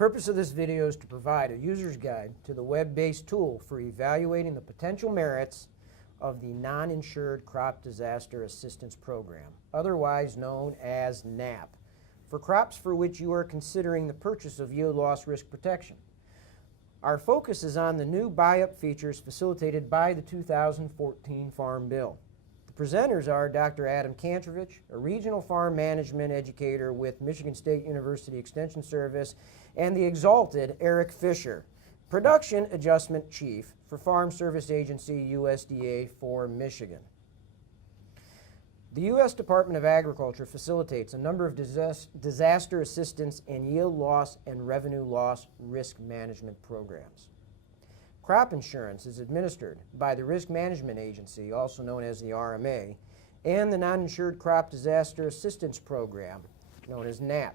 purpose of this video is to provide a user's guide to the web-based tool for evaluating the potential merits of the Non-Insured Crop Disaster Assistance Program, otherwise known as NAP, for crops for which you are considering the purchase of yield loss risk protection. Our focus is on the new buy-up features facilitated by the 2014 Farm Bill. The presenters are Dr. Adam Kantrovich, a regional farm management educator with Michigan State University Extension Service, and the exalted Eric Fisher, Production Adjustment Chief for Farm Service Agency USDA for Michigan. The U.S. Department of Agriculture facilitates a number of disaster assistance and yield loss and revenue loss risk management programs. Crop insurance is administered by the Risk Management Agency, also known as the RMA, and the Non-Insured Crop Disaster Assistance Program, known as NAP,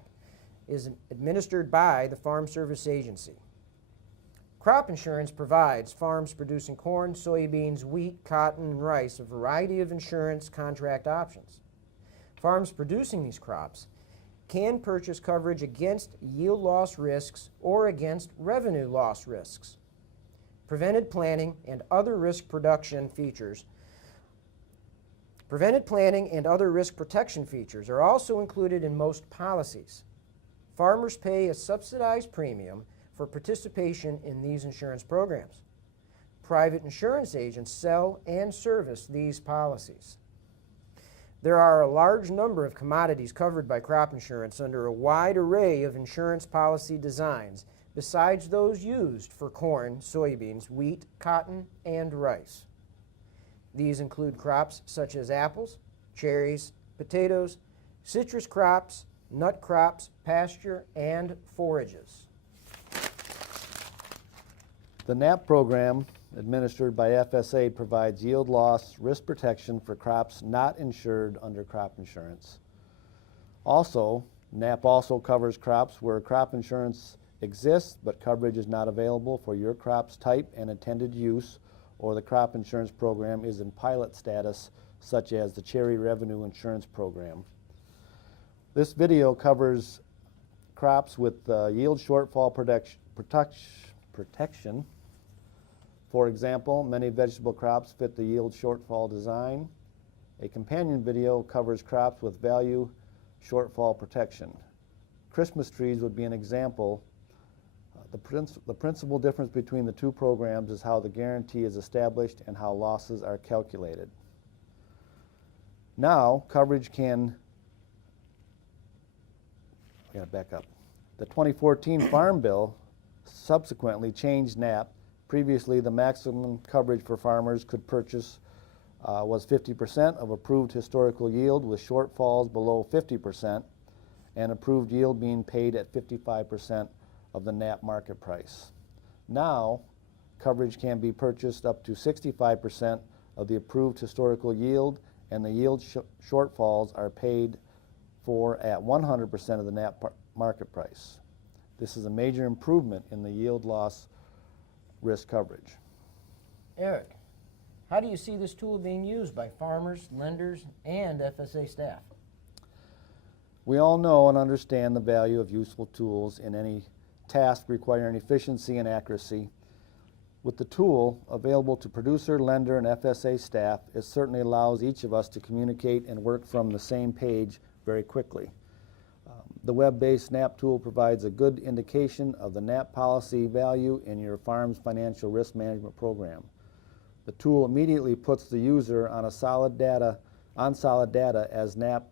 is administered by the Farm Service Agency. Crop insurance provides farms producing corn, soybeans, wheat, cotton, and rice a variety of insurance contract options. Farms producing these crops can purchase coverage against yield loss risks or against revenue loss risks. Prevented planning and other risk protection features are also included in most policies. Farmers pay a subsidized premium for participation in these insurance programs. Private insurance agents sell and service these policies. There are a large number of commodities covered by crop insurance under a wide array of insurance policy designs, besides those used for corn, soybeans, wheat, cotton, and rice. These include crops such as apples, cherries, potatoes, citrus crops, nut crops, pasture, and forages. The NAP program, administered by FSA, provides yield loss risk protection for crops not insured under crop insurance. Also, NAP also covers crops where crop insurance exists but coverage is not available for your crop's type and intended use, or the crop insurance program is in pilot status, such as the Cherry Revenue Insurance Program. This video covers crops with yield shortfall protection. For example, many vegetable crops fit the yield shortfall design. A companion video covers crops with value shortfall protection. Christmas trees would be an example. The principal difference between the two programs is how the guarantee is established and how losses are calculated. Now, coverage can, back up. The 2014 Farm Bill subsequently changed NAP. Previously, the maximum coverage for farmers could purchase was 50% of approved historical yield, with shortfalls below 50%, and approved yield being paid at 55% of the NAP market price. Now, coverage can be purchased up to 65% of the approved historical yield, and the yield shortfalls are paid for at 100% of the NAP market price. This is a major improvement in the yield loss risk coverage. Eric, how do you see this tool being used by farmers, lenders, and FSA staff? We all know and understand the value of useful tools in any task requiring efficiency and accuracy. With the tool available to producer, lender, and FSA staff, it certainly allows each of us to communicate and work from the same page very quickly. The web-based NAP tool provides a good indication of the NAP policy value in your farm's financial risk management program. The tool immediately puts the user on solid data as NAP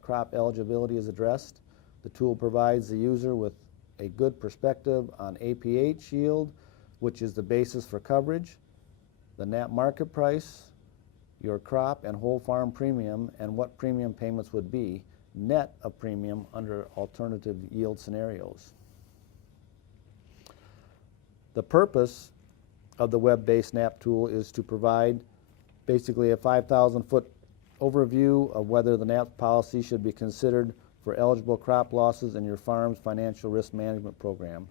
crop eligibility is addressed. The tool provides the user with a good perspective on APH yield, which is the basis for coverage, the NAP market price, your crop and whole farm premium, and what premium payments would be, net of premium under alternative yield scenarios. The purpose of the web-based NAP tool is to provide basically a 5,000-foot overview of whether the NAP policy should be considered for eligible crop losses in your farm's financial risk management program.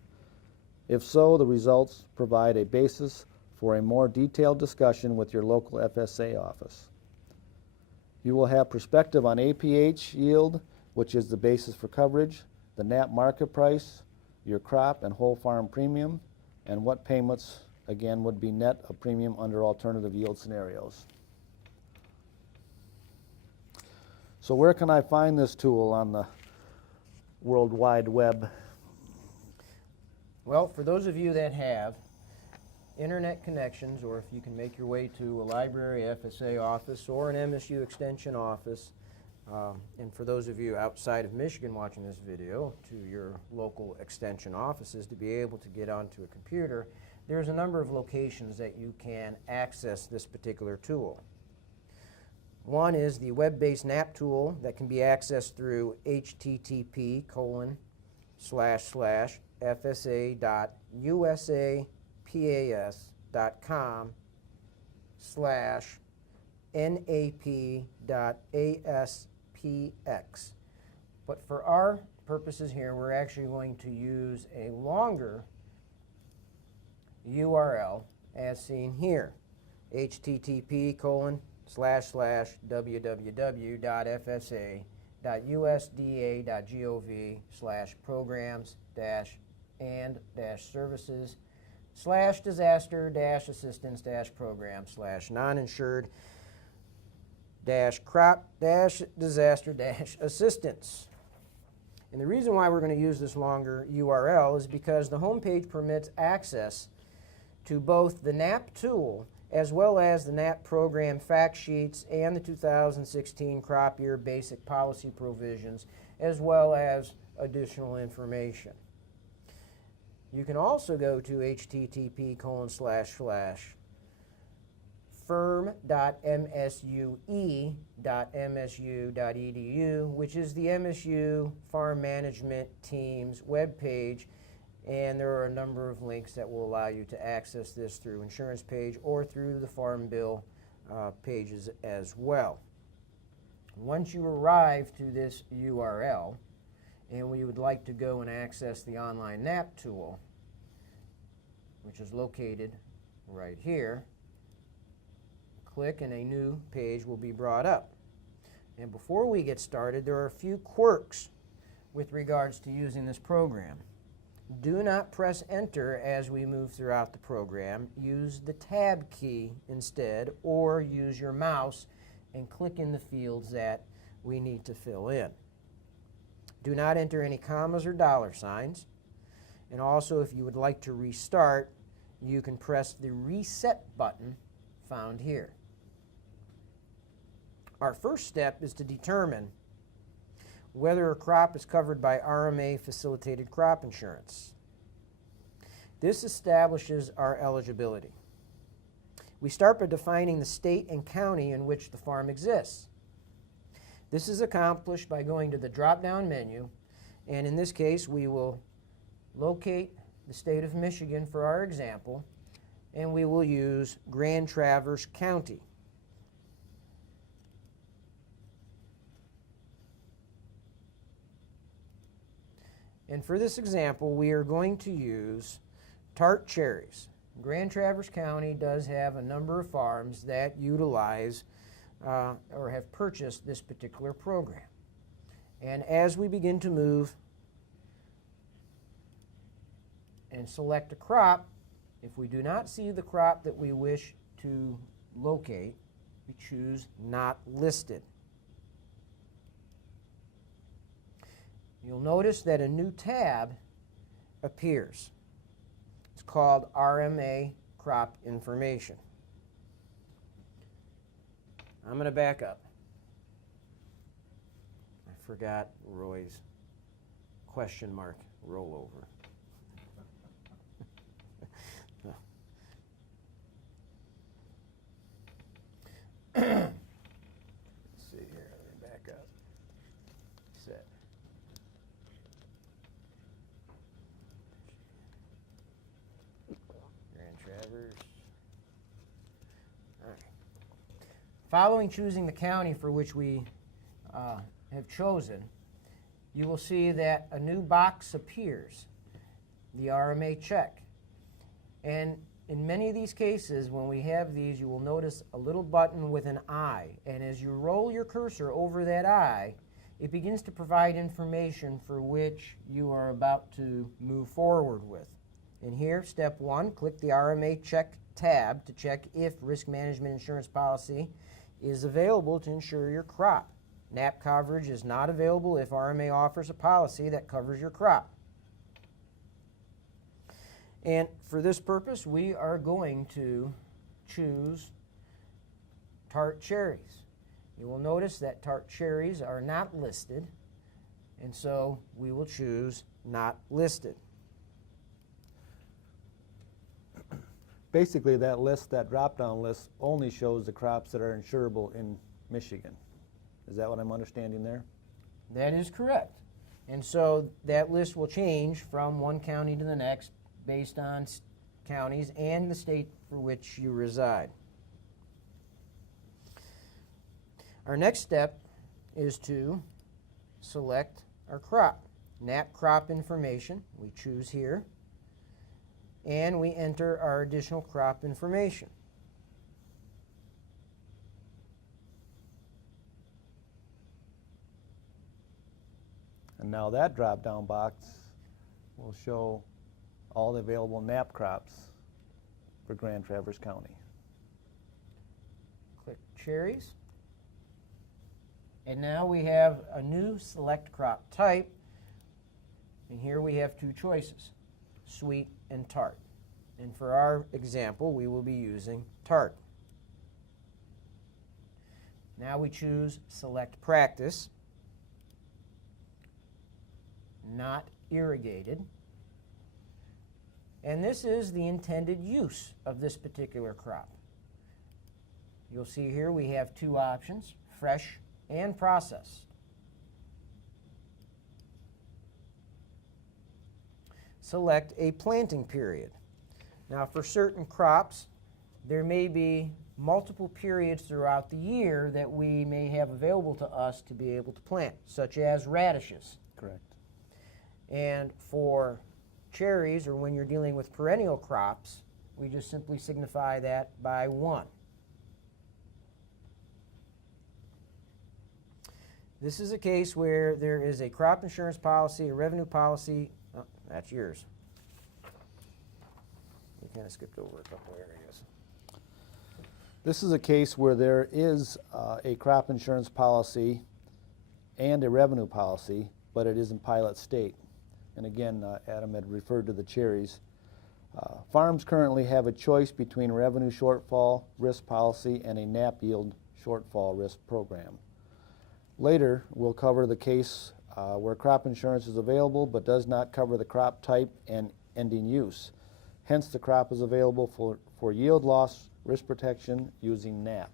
If so, the results provide a basis for a more detailed discussion with your local FSA office. You will have perspective on APH yield, which is the basis for coverage, the NAP market price, your crop and whole farm premium, and what payments, again, would be net of premium under alternative yield scenarios. So where can I find this tool on the World Wide Web? Well, for those of you that have internet connections, or if you can make your way to a library, FSA office, or an MSU extension office, and for those of you outside of Michigan watching this video, to your local extension offices to be able to get onto a computer, there's a number of locations that you can access this particular tool. One is the web-based NAP tool that can be accessed through http://fsa.usapas.com/nap.aspx. But for our purposes here, we're actually going to use a longer URL as seen here, http://www.fsa.usda.gov/programs-and-services/disaster-assistance. And the reason why we're going to use this longer URL is because the home page permits access to both the NAP tool as well as the NAP program fact sheets and the 2016 crop year basic policy provisions, as well as additional information. You can also go to http://firm.msue.msu.edu, which is the MSU Farm Management Team's webpage. And there are a number of links that will allow you to access this through insurance page or through the Farm Bill pages as well. Once you arrive to this URL and we would like to go and access the online NAP tool, which is located right here, click and a new page will be brought up. And before we get started, there are a few quirks with regards to using this program. Do not press enter as we move throughout the program. Use the tab key instead, or use your mouse and click in the fields that we need to fill in. Do not enter any commas or dollar signs. And also, if you would like to restart, you can press the reset button found here. Our first step is to determine whether a crop is covered by RMA facilitated crop insurance. This establishes our eligibility. We start by defining the state and county in which the farm exists. This is accomplished by going to the drop-down menu, and in this case we will locate the state of Michigan for our example, and we will use Grand Traverse County. And for this example, we are going to use tart cherries. Grand Traverse County does have a number of farms that utilize or have purchased this particular program. And as we begin to move and select a crop, if we do not see the crop that we wish to locate, we choose Not Listed. You'll notice that a new tab appears. It's called RMA Crop Information. I'm going to back up. I forgot Roy's question mark rollover. Let's see here. Let me back up. Set. Grand Traverse. All right. Following choosing the county for which we have chosen, you will see that a new box appears, the RMA check. And in many of these cases, when we have these, you will notice a little button with an I. And as you roll your cursor over that I, it begins to provide information for which you are about to move forward with. And here, step 1, click the RMA Check tab to check if risk management insurance policy is available to insure your crop. NAP coverage is not available if RMA offers a policy that covers your crop. And for this purpose, we are going to choose tart cherries. You will notice that tart cherries are not listed, and so we will choose not listed. Basically, that list, that drop-down list, only shows the crops that are insurable in Michigan. Is that what I'm understanding there? That is correct. And so that list will change from one county to the next based on counties and the state for which you reside. Our next step is to select our crop. NAP crop information, we choose here, and we enter our additional crop information. And now that drop-down box will show all the available NAP crops for Grand Traverse County. Click cherries. And now we have a new select crop type. And here we have two choices, sweet and tart. And for our example, we will be using tart. Now we choose select practice, not irrigated. And this is the intended use of this particular crop. You'll see here we have two options, fresh and processed. Select a planting period. Now for certain crops, there may be multiple periods throughout the year that we may have available to us to be able to plant, such as radishes. Correct. And for cherries, or when you're dealing with perennial crops, we just simply signify that by 1. This is a case where there is a crop insurance policy, a revenue policy. Oh, that's yours. We kind of skipped over a couple areas. This is a case where there is a crop insurance policy and a revenue policy, but it is in pilot state. And again, Adam had referred to the cherries. Farms currently have a choice between revenue shortfall risk policy and a NAP yield shortfall risk program. Later, we'll cover the case where crop insurance is available but does not cover the crop type and ending use. Hence, the crop is available for yield loss risk protection using NAP.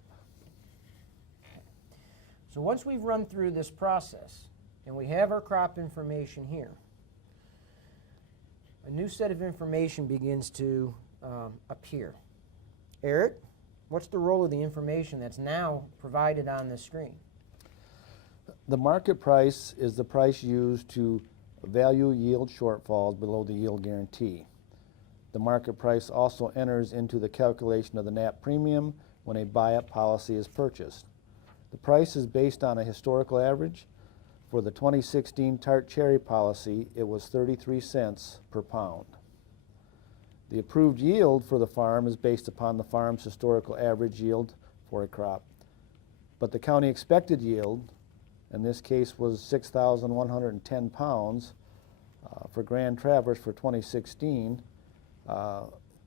So once we've run through this process and we have our crop information here, a new set of information begins to appear. Eric, what's the role of the information that's now provided on this screen? The market price is the price used to value yield shortfalls below the yield guarantee. The market price also enters into the calculation of the NAP premium when a buy-up policy is purchased. The price is based on a historical average. For the 2016 tart cherry policy, it was 33 cents per pound. The approved yield for the farm is based upon the farm's historical average yield for a crop. But the county expected yield, in this case, was 6,110 pounds for Grand Traverse for 2016.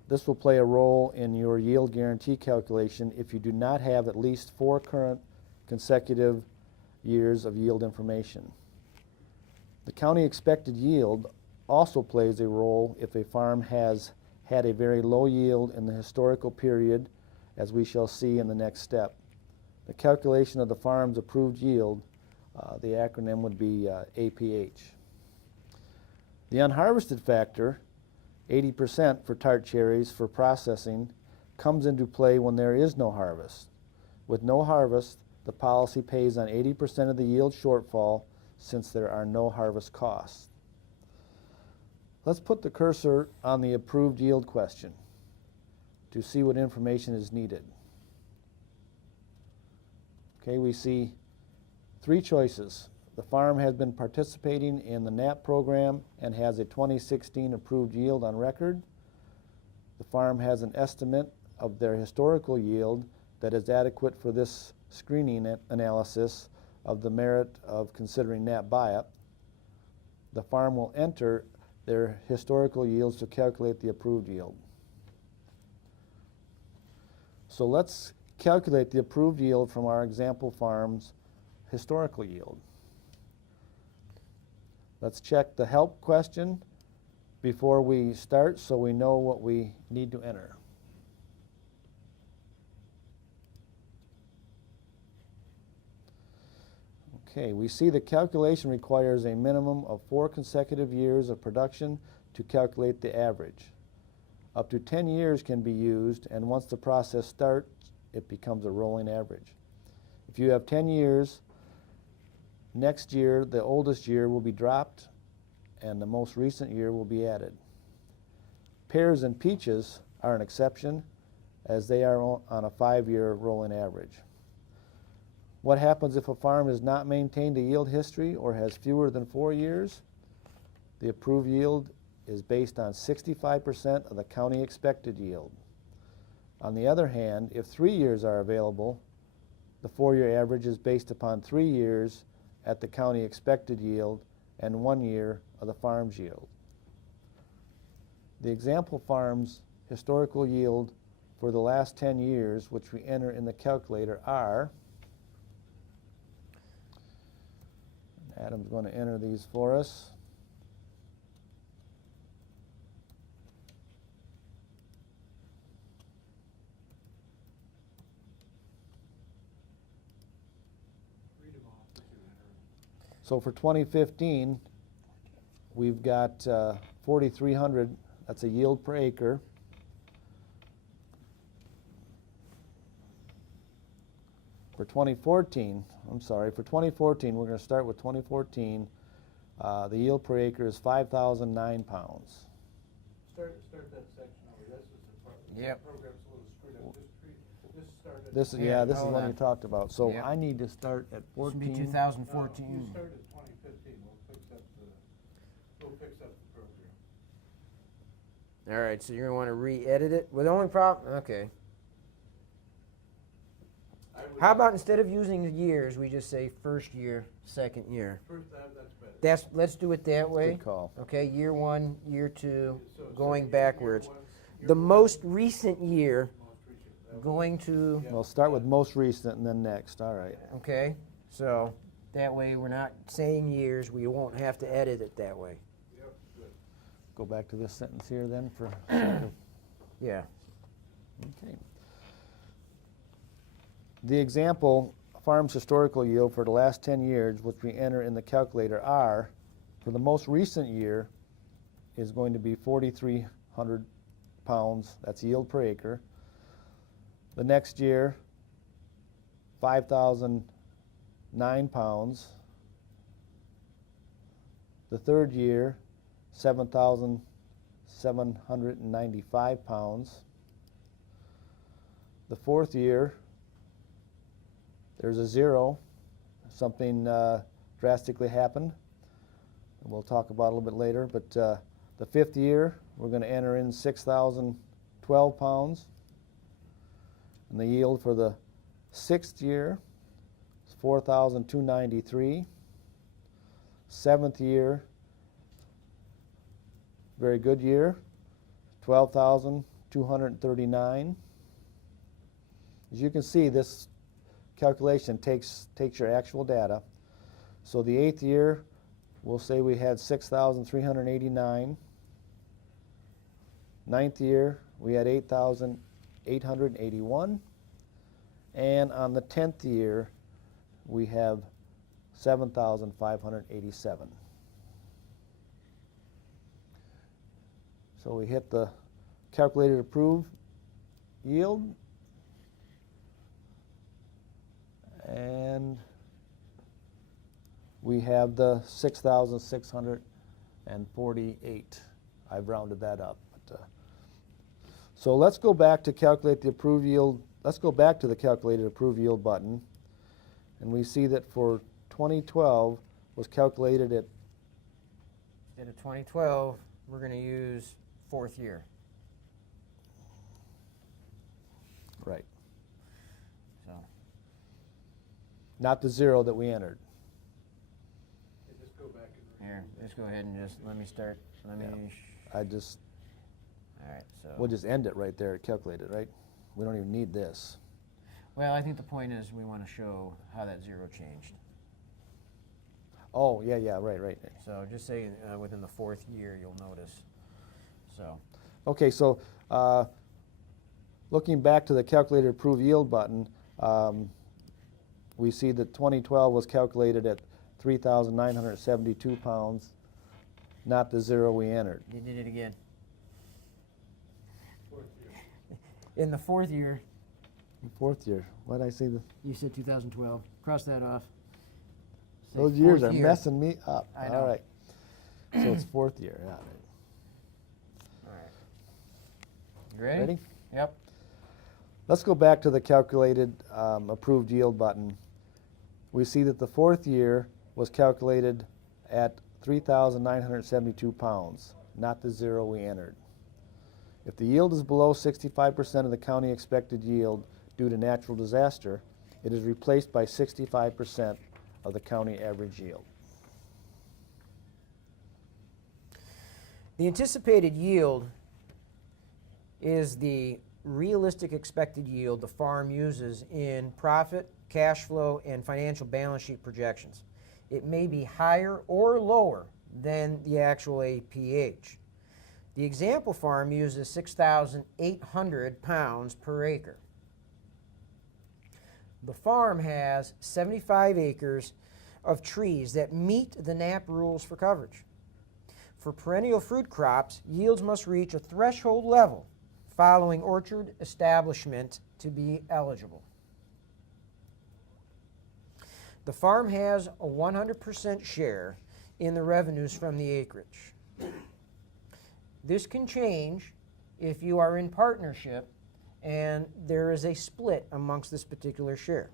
This will play a role in your yield guarantee calculation if you do not have at least 4 current consecutive years of yield information. The county expected yield also plays a role if a farm has had a very low yield in the historical period, as we shall see in the next step. The calculation of the farm's approved yield, the acronym would be APH. The unharvested factor, 80% for tart cherries for processing, comes into play when there is no harvest. With no harvest, the policy pays on 80% of the yield shortfall since there are no harvest costs. Let's put the cursor on the approved yield question to see what information is needed. Okay, we see 3 choices. The farm has been participating in the NAP program and has a 2016 approved yield on record. The farm has an estimate of their historical yield that is adequate for this screening analysis of the merit of considering NAP buyout. The farm will enter their historical yields to calculate the approved yield. So let's calculate the approved yield from our example farm's historical yield. Let's check the help question before we start so we know what we need to enter. Okay, we see the calculation requires a minimum of 4 consecutive years of production to calculate the average. Up to 10 years can be used, and once the process starts, it becomes a rolling average. If you have 10 years, next year the oldest year will be dropped and the most recent year will be added. Pears and peaches are an exception, as they are on a 5-year rolling average. What happens if a farm has not maintained a yield history or has fewer than 4 years? The approved yield is based on 65% of the county expected yield. On the other hand, if 3 years are available, the 4-year average is based upon 3 years at the county expected yield and 1 year of the farm's yield. The example farm's historical yield for the last 10 years, which we enter in the calculator, are, Adam's going to enter these for us. So for 2015, we've got 4,300, that's a yield per acre. For 2014, we're going to start with 2014. The yield per acre is 5,009 pounds. Start that section over. This is the part. Yep. The program's a little screwed up. This started. This is Yeah, this is hold one on. you talked about. So Yep. I need to start at Should be 14. 2014. You started 2015. We'll fix up the program. All right, so you're going to want to re-edit it. Well, the only problem, okay. How about instead of using the years, we just say first year, second year? First, that's better. Let's do it that way. Good call. Okay, year 1, year 2, So going year backwards. one, year The one, most recent year most recent. That going to, Yeah. We'll start with most recent and then next. All right. okay, so that way we're not saying years. We won't have to edit it that way. Yep, good. Go back to this sentence here then for. Yeah. Okay. The example farm's historical yield for the last 10 years, which we enter in the calculator, are, for the most recent year, is going to be 4,300 pounds. That's yield per acre. The next year, 5,009 pounds. The third year, 7,795 pounds. The fourth year, there's a 0. Something drastically happened. We'll talk about it a little bit later. But the fifth year, we're going to enter in 6,012 pounds. And the yield for the sixth year is 4,293. Seventh year, very good year, 12,239. As you can see, this calculation takes your actual data. So the eighth year, we'll say we had 6,389. Ninth year, we had 8,881. And on the 10th year, we have 7,587. So we hit the calculated approved yield. And we have the 6,648. I've rounded that up. So let's go back to calculate the approved yield. Let's go back to the calculated approved yield button. And we see that for 2012, was calculated at, Instead of 2012, we're going to use fourth year. right, So, not the 0 that we entered. Okay, just go back and. here, let's go ahead and just let me start. Let me. Yeah. All right. So. we'll just end it right there, calculated, right? We don't even need this. Well, I think the point is we want to show how that 0 changed. Oh, yeah, right. So just say within the fourth year, you'll notice. So. Okay, so looking back to the calculated approved yield button, we see that 2012 was calculated at 3,972 pounds, not the 0 we entered. You did it again. Fourth year. In the fourth year, Fourth year. Why did I say the? you said 2012. Cross that off. Say Those years fourth are year. messing me up. I know. All right. So it's fourth year. Yeah. All right. You ready? Ready? Yep. Let's go back to the calculated approved yield button. We see that the fourth year was calculated at 3,972 pounds, not the 0 we entered. If the yield is below 65% of the county expected yield due to natural disaster, it is replaced by 65% of the county average yield. The anticipated yield is the realistic expected yield the farm uses in profit, cash flow, and financial balance sheet projections. It may be higher or lower than the actual APH. The example farm uses 6,800 pounds per acre. The farm has 75 acres of trees that meet the NAP rules for coverage. For perennial fruit crops, yields must reach a threshold level following orchard establishment to be eligible. The farm has a 100% share in the revenues from the acreage. This can change if you are in partnership and there is a split amongst this particular share.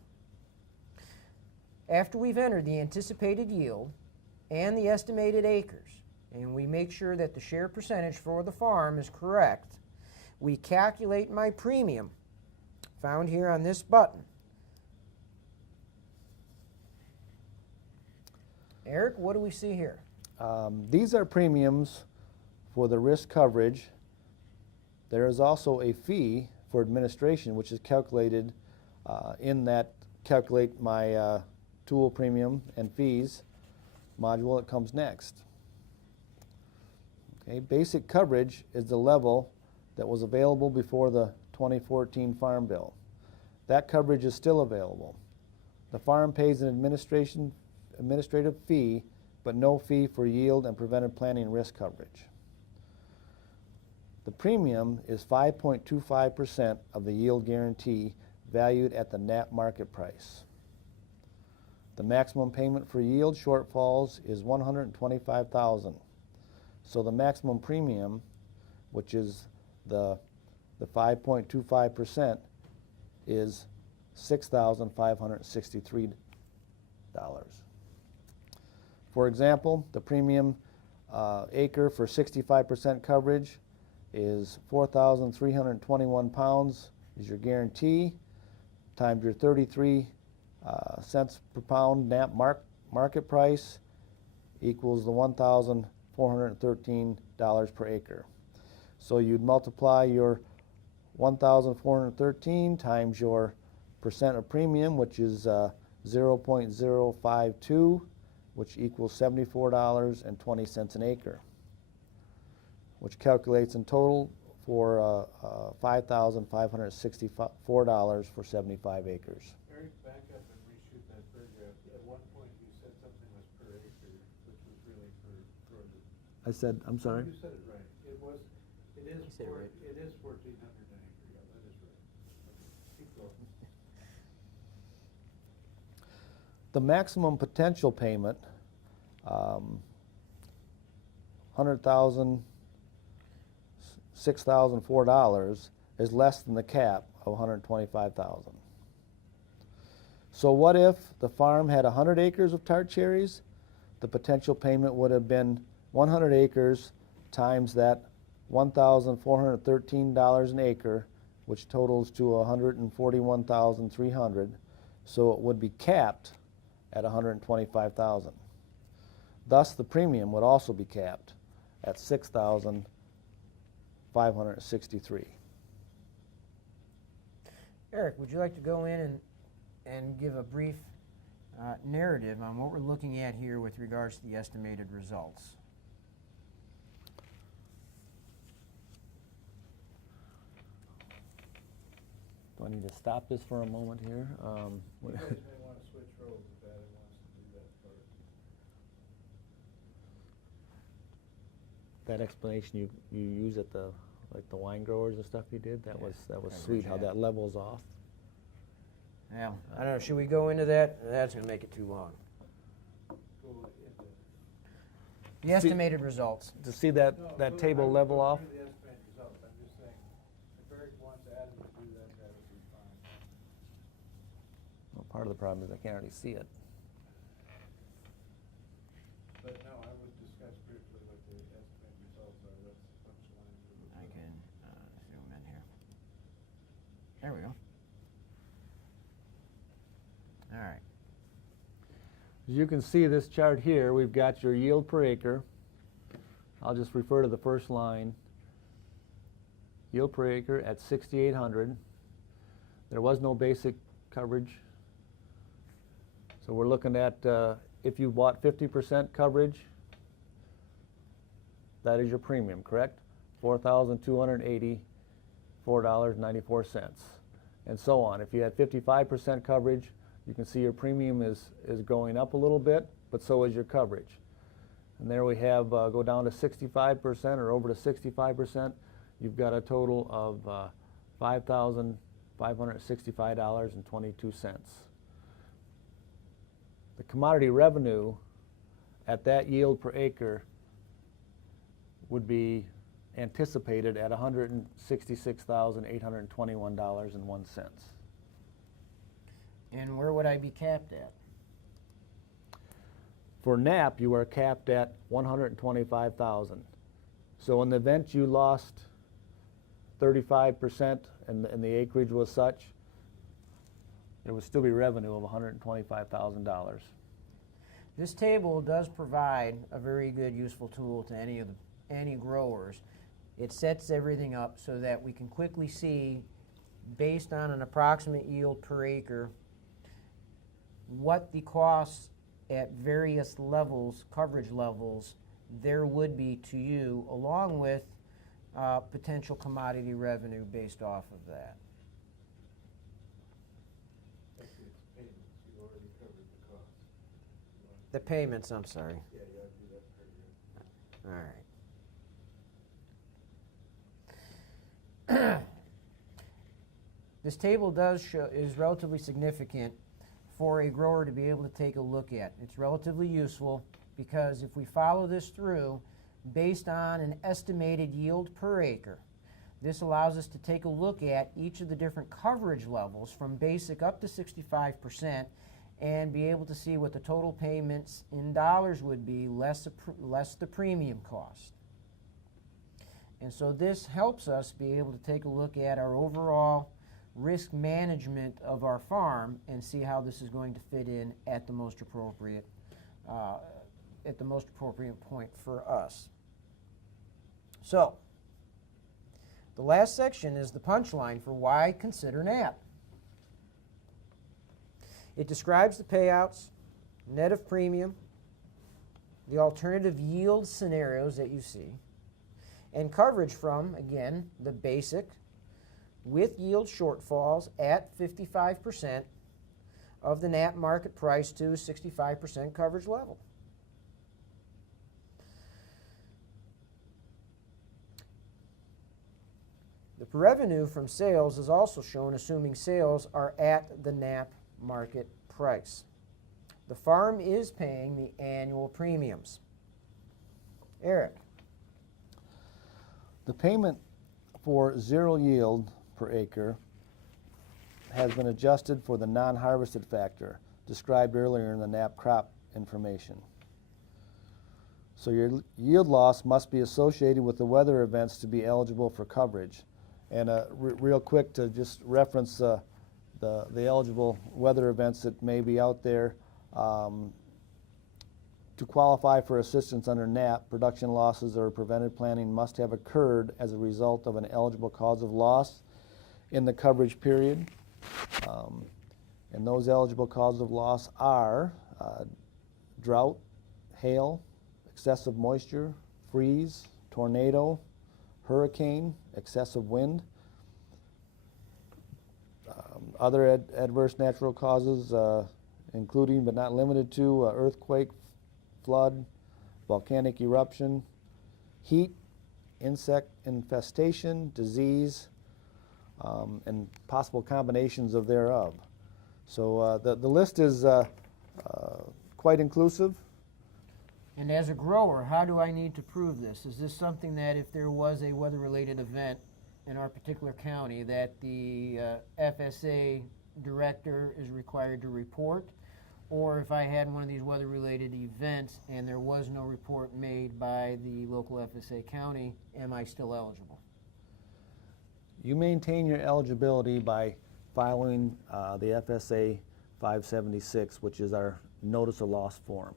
After we've entered the anticipated yield and the estimated acres, and we make sure that the share percentage for the farm is correct, we calculate my premium found here on this button. Eric, what do we see here? These are premiums for the risk coverage. There is also a fee for administration, which is calculated in that calculate my tool premium and fees module that comes next. Okay, basic coverage is the level that was available before the 2014 Farm Bill. That coverage is still available. The farm pays an administrative fee, but no fee for yield and preventive planting risk coverage. The premium is 5.25% of the yield guarantee valued at the NAP market price. The maximum payment for yield shortfalls is $125,000. So the maximum premium, which is the 5.25%, is $6,563. For example, the premium acre for 65% coverage is 4,321 pounds is your guarantee, times your 33 cents per pound NAP market price equals the $1,413 per acre. So you'd multiply your 1,413 times your percent of premium, which is 0.052, which equals $74.20 an acre, which calculates in total for $5,564 for 75 acres. Eric, back up and reshoot that paragraph. At one point, you said something was per acre, which was really for the. I said, I'm sorry? You said it right. It is You said it right. it is 1,400 an acre. Yeah, that is right. Okay, keep going. The maximum potential payment, $100,000, $6,004, is less than the cap of $125,000. So what if the farm had 100 acres of tart cherries, the potential payment would have been 100 acres times that $1,413 an acre, which totals to $141,300. So it would be capped at $125,000. Thus, the premium would also be capped at $6,563. Eric, would you like to go in and give a brief narrative on what we're looking at here with regards to the estimated results? Do I need to stop this for a moment here? You guys may want to switch roles if Adam wants to do that part. That explanation you use at the like the wine growers and stuff you did, that was Coverage, sweet how yeah. that levels off. Yeah, I don't know, should we go into that? That's going to make it too long. Go into. The estimated results. To see that No, that go- table I would level go off. through the estimated results. I'm just saying, if Eric wants Adam to do that, that would be fine. Well, part of the problem is I can't already see it. But no, I would discuss briefly what the estimated results are, what's the punchline. I can zoom in here. There we go. All right. As you can see this chart here, we've got your yield per acre. I'll just refer to the first line. Yield per acre at 6,800. There was no basic coverage. So we're looking at, if you bought 50% coverage, that is your premium, correct? $4,284.94. And so on. If you had 55% coverage, you can see your premium is going up a little bit, but so is your coverage. And there we have, go down to 65% or over to 65%, you've got a total of $5,565.22. The commodity revenue at that yield per acre would be anticipated at $166,821.01. And where would I be capped at? For NAP, you are capped at $125,000. So in the event you lost 35% and the acreage was such, there would still be revenue of $125,000. This table does provide a very good, useful tool to any growers. It sets everything up so that we can quickly see, based on an approximate yield per acre, what the costs at various levels, coverage levels, there would be to you, along with potential commodity revenue based off of that. Actually, it's payments. You already covered the cost. You want- The payments, I'm sorry. Yeah, you ought to do that paragraph. All right. This table is relatively significant for a grower to be able to take a look at. It's relatively useful because if we follow this through based on an estimated yield per acre, this allows us to take a look at each of the different coverage levels from basic up to 65% and be able to see what the total payments in dollars would be less the premium cost. And so this helps us be able to take a look at our overall risk management of our farm and see how this is going to fit in at the most appropriate point for us. So, the last section is the punchline for why consider NAP. It describes the payouts, net of premium, the alternative yield scenarios that you see, and coverage from, again, the basic with yield shortfalls at 55% of the NAP market price to 65% coverage level. The revenue from sales is also shown assuming sales are at the NAP market price. The farm is paying the annual premiums. Eric. The payment for zero yield per acre has been adjusted for the non-harvested factor described earlier in the NAP crop information. So your yield loss must be associated with the weather events to be eligible for coverage. And real quick to just reference the eligible weather events that may be out there. To qualify for assistance under NAP, production losses or preventive planning must have occurred as a result of an eligible cause of loss in the coverage period. And those eligible causes of loss are drought, hail, excessive moisture, freeze, tornado, hurricane, excessive wind. Other adverse natural causes, including but not limited to earthquake, flood, volcanic eruption, heat, insect infestation, disease, and possible combinations of thereof. So the list is quite inclusive. And as a grower, how do I need to prove this? Is this something that if there was a weather-related event in our particular county that the FSA director is required to report? Or if I had one of these weather-related events and there was no report made by the local FSA county, am I still eligible? You maintain your eligibility by filing the FSA 576, which is our notice of loss form.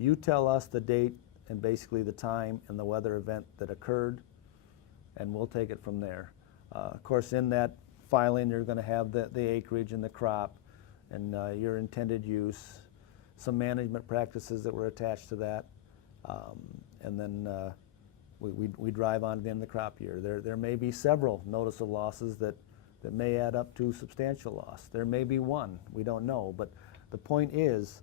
You tell us the date and basically the time and the weather event that occurred, and we'll take it from there. Of course, in that filing, you're going to have the acreage and the crop and your intended use, some management practices that were attached to that, and then we drive on to the end of the crop year. There may be several notice of losses that may add up to substantial loss. There may be one, we don't know, but the point is,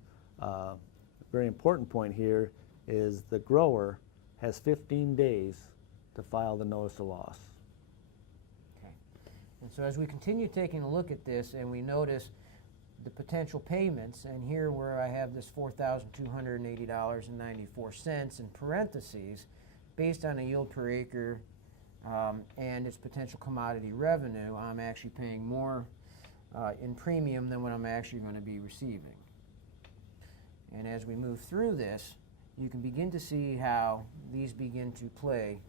very important point here, is the grower has 15 days to file the notice of loss. Okay. And so as we continue taking a look at this and we notice the potential payments, and here where I have this $4,280.94 in parentheses, based on a yield per acre and its potential commodity revenue, I'm actually paying more in premium than what I'm actually going to be receiving. And as we move through this, you can begin to see how these begin to play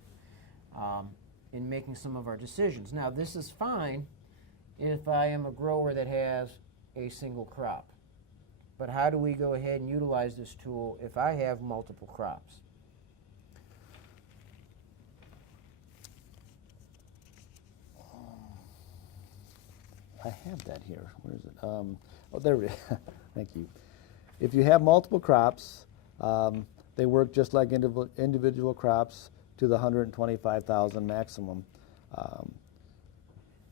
in making some of our decisions. Now, this is fine if I am a grower that has a single crop. But how do we go ahead and utilize this tool if I have multiple crops? I have that here. Where is it? Oh, there it is. Thank you. If you have multiple crops, they work just like individual crops to the 125,000 maximum.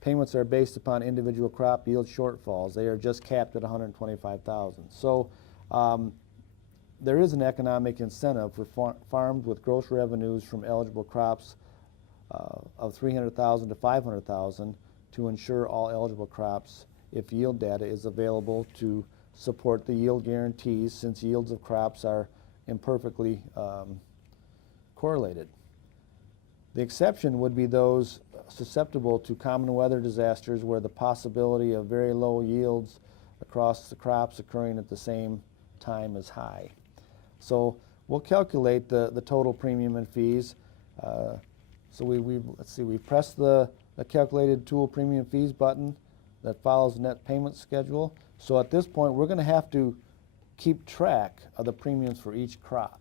Payments are based upon individual crop yield shortfalls. They are just capped at 125,000. So there is an economic incentive for farms with gross revenues from eligible crops of 300,000 to 500,000 to ensure all eligible crops if yield data is available to support the yield guarantees, since yields of crops are imperfectly correlated. The exception would be those susceptible to common weather disasters where the possibility of very low yields across the crops occurring at the same time is high. So we'll calculate the total premium and fees. So let's see, we press the calculated tool premium fees button that follows the net payment schedule. So at this point, we're going to have to keep track of the premiums for each crop.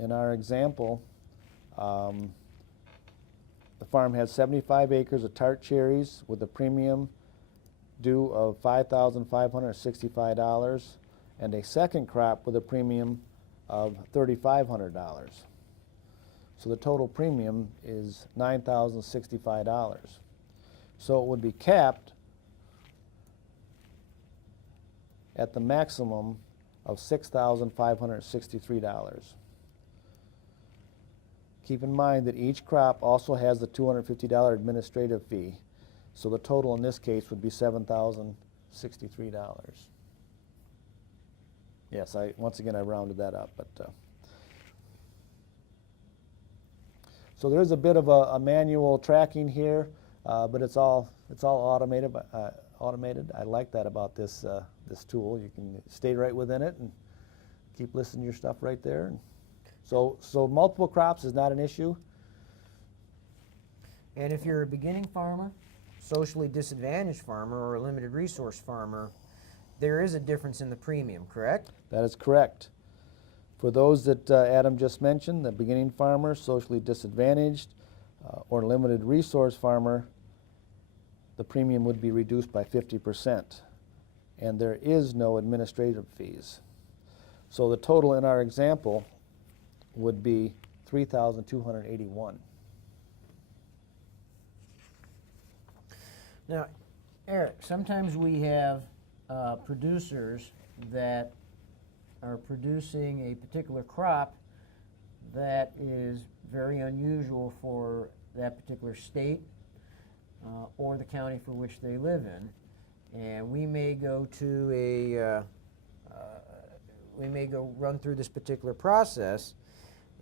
In our example, the farm has 75 acres of tart cherries with a premium due of $5,565 and a second crop with a premium of $3,500. So the total premium is $9,065. So it would be capped at the maximum of $6,563. Keep in mind that each crop also has the $250 administrative fee. So the total in this case would be $7,063. Yes, once again I rounded that up, but So there's a bit of a manual tracking here, but it's all automated. Automated. I like that about this this tool. You can stay right within it and keep listing your stuff right there. And so multiple crops is not an issue. And if you're a beginning farmer, socially disadvantaged farmer, or a limited resource farmer, there is a difference in the premium, correct? That is correct. For those that Adam just mentioned, the beginning farmer, socially disadvantaged, or limited resource farmer, the premium would be reduced by 50%, and there is no administrative fees. So the total in our example would be $3,281. Now, Eric, sometimes we have producers that are producing a particular crop that is very unusual for that particular state or the county for which they live in. And we may go to we may go run through this particular process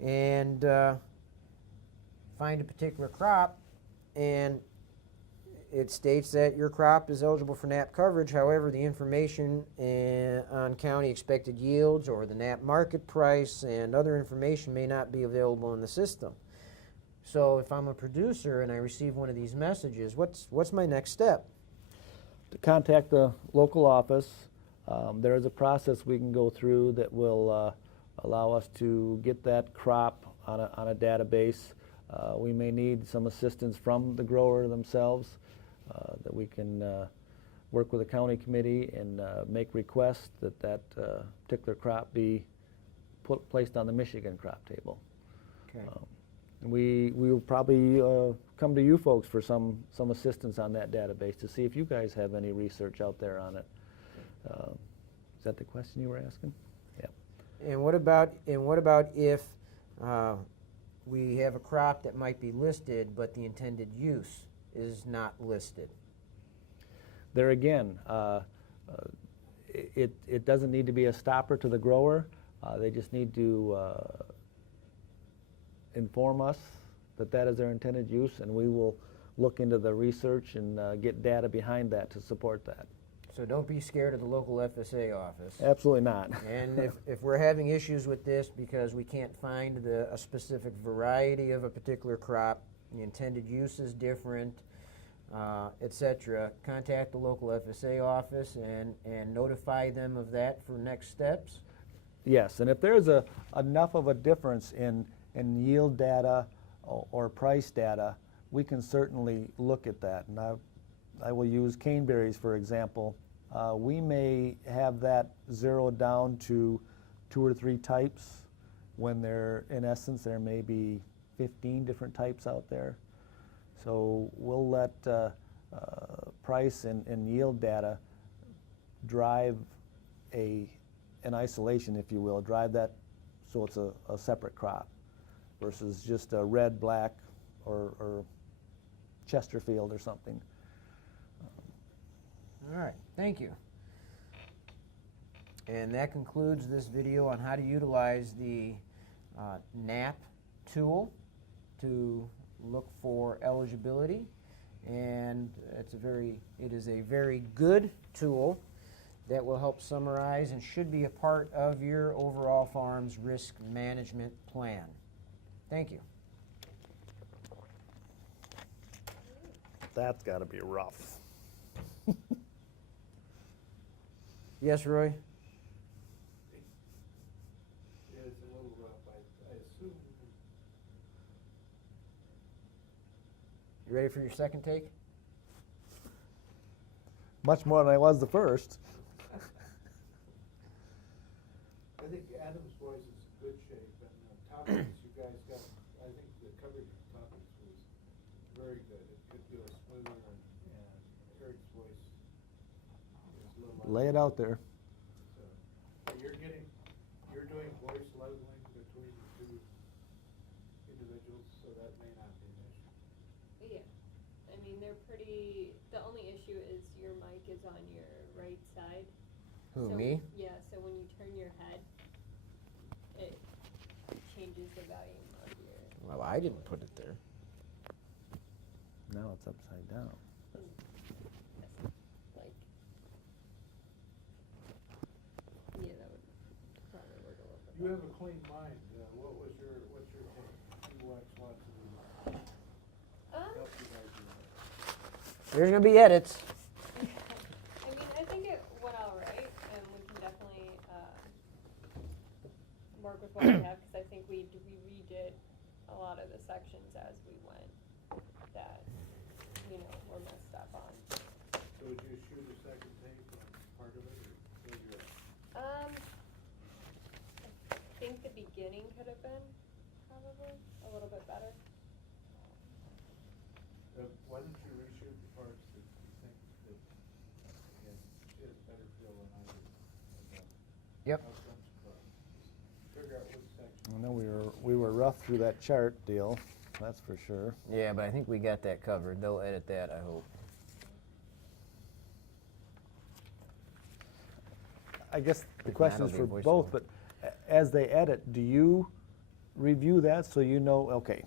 and find a particular crop, and it states that your crop is eligible for NAP coverage. However, the information on county expected yields or the NAP market price and other information may not be available in the system. So if I'm a producer and I receive one of these messages, what's my next step? To contact the local office. There is a process we can go through that will allow us to get that crop on a database. We may need some assistance from the grower themselves, that we can work with the county committee and make requests that particular crop be placed on the Michigan crop table. Okay. And we will probably come to you folks for some assistance on that database to see if you guys have any research out there on it. Is that the question you were asking? Yeah. And what about if we have a crop that might be listed, but the intended use is not listed? There again, it doesn't need to be a stopper to the grower. They just need to inform us that that is their intended use, and we will look into the research and get data behind that to support that. So don't be scared of the local FSA office. Absolutely not. And if we're having issues with this because we can't find a specific variety of a particular crop, the intended use is different, etc., contact the local FSA office and notify them of that for next steps. Yes, and if there's enough of a difference in yield data or price data, we can certainly look at that. And I will use caneberries, for example. We may have that zeroed down to 2 or 3 types when in essence, there may be 15 different types out there. So we'll let price and yield data drive an isolation, if you will, drive that so it's a separate crop versus just a red, black, or Chesterfield or something. All right, thank you. And that concludes this video on how to utilize the NAP tool to look for eligibility. And it is a very good tool that will help summarize and should be a part of your overall farm's risk management plan. Thank you. That's got to be rough. Yes, Roy? Yeah, it's a little rough. I assume. You ready for your second take? Much more than I was the first. I think Adam's voice is in good shape, and the topics you guys got, I think the coverage of topics was very good. It could go smoother, and Eric's voice is a little. Lay it out there. So, you're doing voice leveling between the two individuals, so that may not be an issue. Yeah, I mean, they're pretty, the only issue is your mic is on your right side. Who, So- me? Yeah, so when you turn your head, it changes the volume of your. Well, I didn't put it there. Now it's upside down. Like, yeah, that would probably work a little bit You better. have a clean mind, what's your take? You watch lots of these, help you guys do that. There's going to be edits. I mean, I think it went all right, and we can definitely work with what we have, because I think we redid a lot of the sections as we went that, you know, were messed up on. So would you shoot a second tape on part of it, or was your, I think the beginning could have been probably a little bit better. why don't you reshoot the parts that you think that, again, she has better feel than I do. And, Yep. how it comes across. Figure out which section. I know we were rough through that chart deal, that's for sure. Yeah, but I think we got that covered. They'll edit that, I hope. I guess the If question not, is it'll for be both, voiceover. but as they edit, do you review that so you know, okay,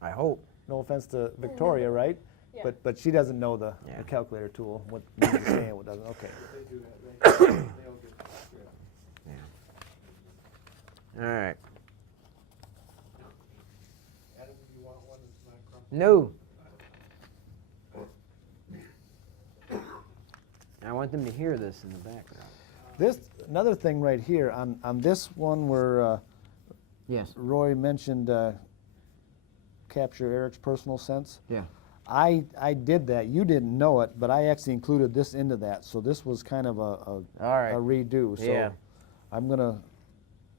I hope. no offense to Victoria, right? Yeah. But she doesn't know the Yeah. calculator tool, what means to say and what doesn't, okay. They do that, they'll get the script. Yeah. All right. Adam, you want one that's not crumpled? No. I want them to hear this in the background. This, another thing right here, on this one where Yes. Roy mentioned capture Eric's personal sense, Yeah. I did that. You didn't know it, but I actually included this into that. So this was kind of a All right. redo. So Yeah. I'm gonna,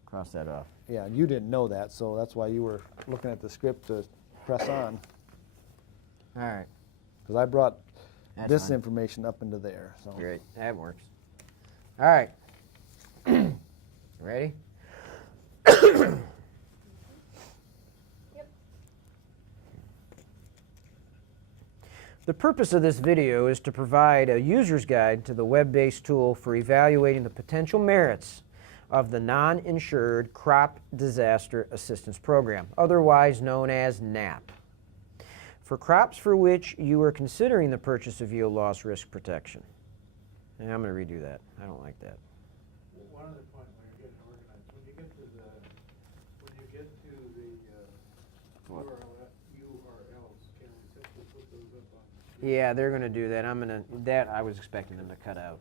Cross that off. yeah, you didn't know that, so that's why you were looking at the script to press on. All right. Because I brought That's this fine. information up into there. So Great. That works. All right. Ready? Yep. The purpose of this video is to provide a user's guide to the web-based tool for evaluating the potential merits of the Non-Insured Crop Disaster Assistance Program, otherwise known as NAP, for crops for which you are considering the purchase of yield loss risk protection. And I'm going to redo that. I don't like that. One other point when you're getting organized, when you get to the What? URLs, can we simply put those up on the screen? Yeah, they're going to do that. I was expecting them to cut out.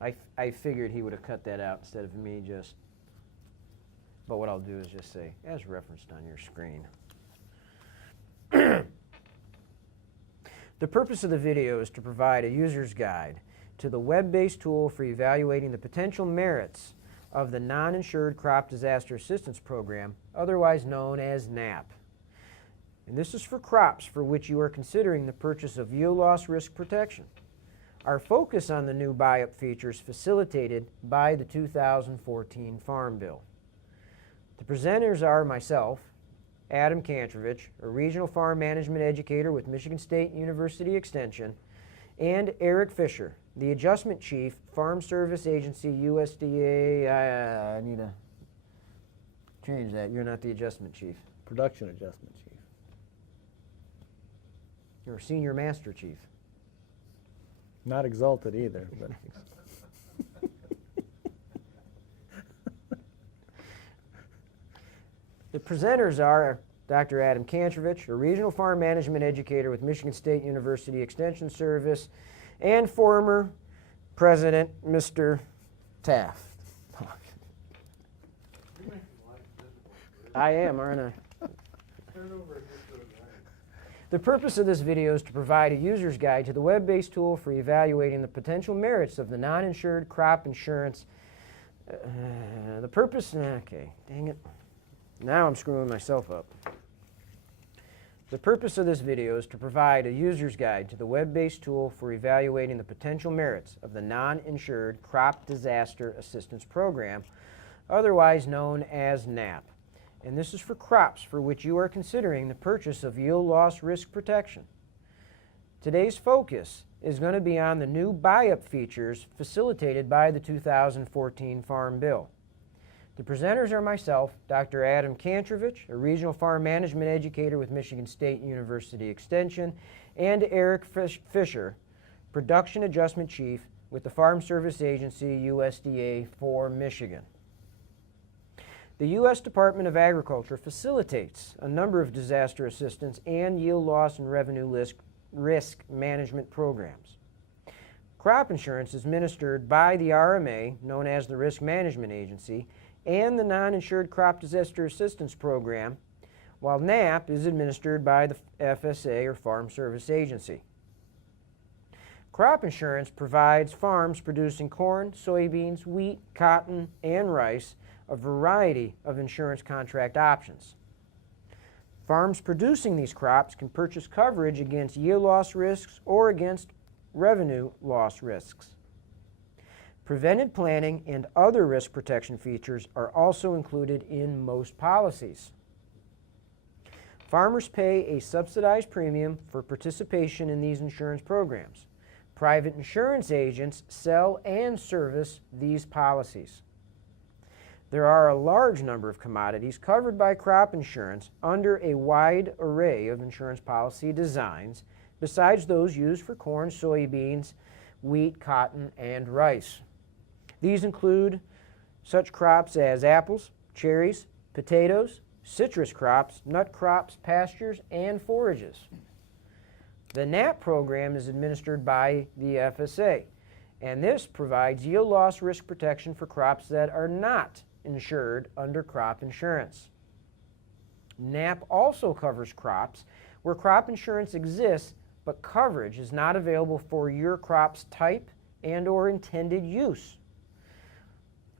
Good. I figured he would have cut that out instead of me just, but what I'll do is just say, as referenced on your screen. The purpose of the video is to provide a user's guide to the web-based tool for evaluating the potential merits of the Non-Insured Crop Disaster Assistance Program, otherwise known as NAP. And this is for crops for which you are considering the purchase of yield loss risk protection. Our focus on the new buy-up features facilitated by the 2014 Farm Bill. The presenters are myself, Adam Kantrovich, a regional farm management educator with Michigan State University Extension, and Eric Fisher, the adjustment chief, Farm Service Agency, USDA. I need to change that. You're not the adjustment chief. production adjustment, chief. You're a senior master chief. Not exalted either, but The presenters are Dr. Adam Kantrovich, a regional farm management educator with Michigan State University Extension Service, and former President Mr. Taft. You're making life difficult. I am, aren't I? Turn over and just go to that. The purpose of this video is to provide a user's guide to the web-based tool for evaluating the potential merits of the non-insured crop insurance. The purpose, okay, dang it. Now I'm screwing myself up. The purpose of this video is to provide a user's guide to the web-based tool for evaluating the potential merits of the Non-Insured Crop Disaster Assistance Program, otherwise known as NAP. And this is for crops for which you are considering the purchase of yield loss risk protection. Today's focus is going to be on the new buy-up features facilitated by the 2014 Farm Bill. The presenters are myself, Dr. Adam Kantrovich, a regional farm management educator with Michigan State University Extension, and Eric Fisher, production adjustment chief with the Farm Service Agency, USDA for Michigan. The U.S. Department of Agriculture facilitates a number of disaster assistance and yield loss and revenue risk management programs. Crop insurance is administered by the RMA, known as the Risk Management Agency, and the Non-Insured Crop Disaster Assistance Program, while NAP is administered by the FSA, or Farm Service Agency. Crop insurance provides farms producing corn, soybeans, wheat, cotton, and rice a variety of insurance contract options. Farms producing these crops can purchase coverage against yield loss risks or against revenue loss risks. Preventive planning and other risk protection features are also included in most policies. Farmers pay a subsidized premium for participation in these insurance programs. Private insurance agents sell and service these policies. There are a large number of commodities covered by crop insurance under a wide array of insurance policy designs, besides those used for corn, soybeans, wheat, cotton, and rice. These include such crops as apples, cherries, potatoes, citrus crops, nut crops, pastures, and forages. The NAP program is administered by the FSA, and this provides yield loss risk protection for crops that are not insured under crop insurance. NAP also covers crops where crop insurance exists, but coverage is not available for your crop's type and/or intended use.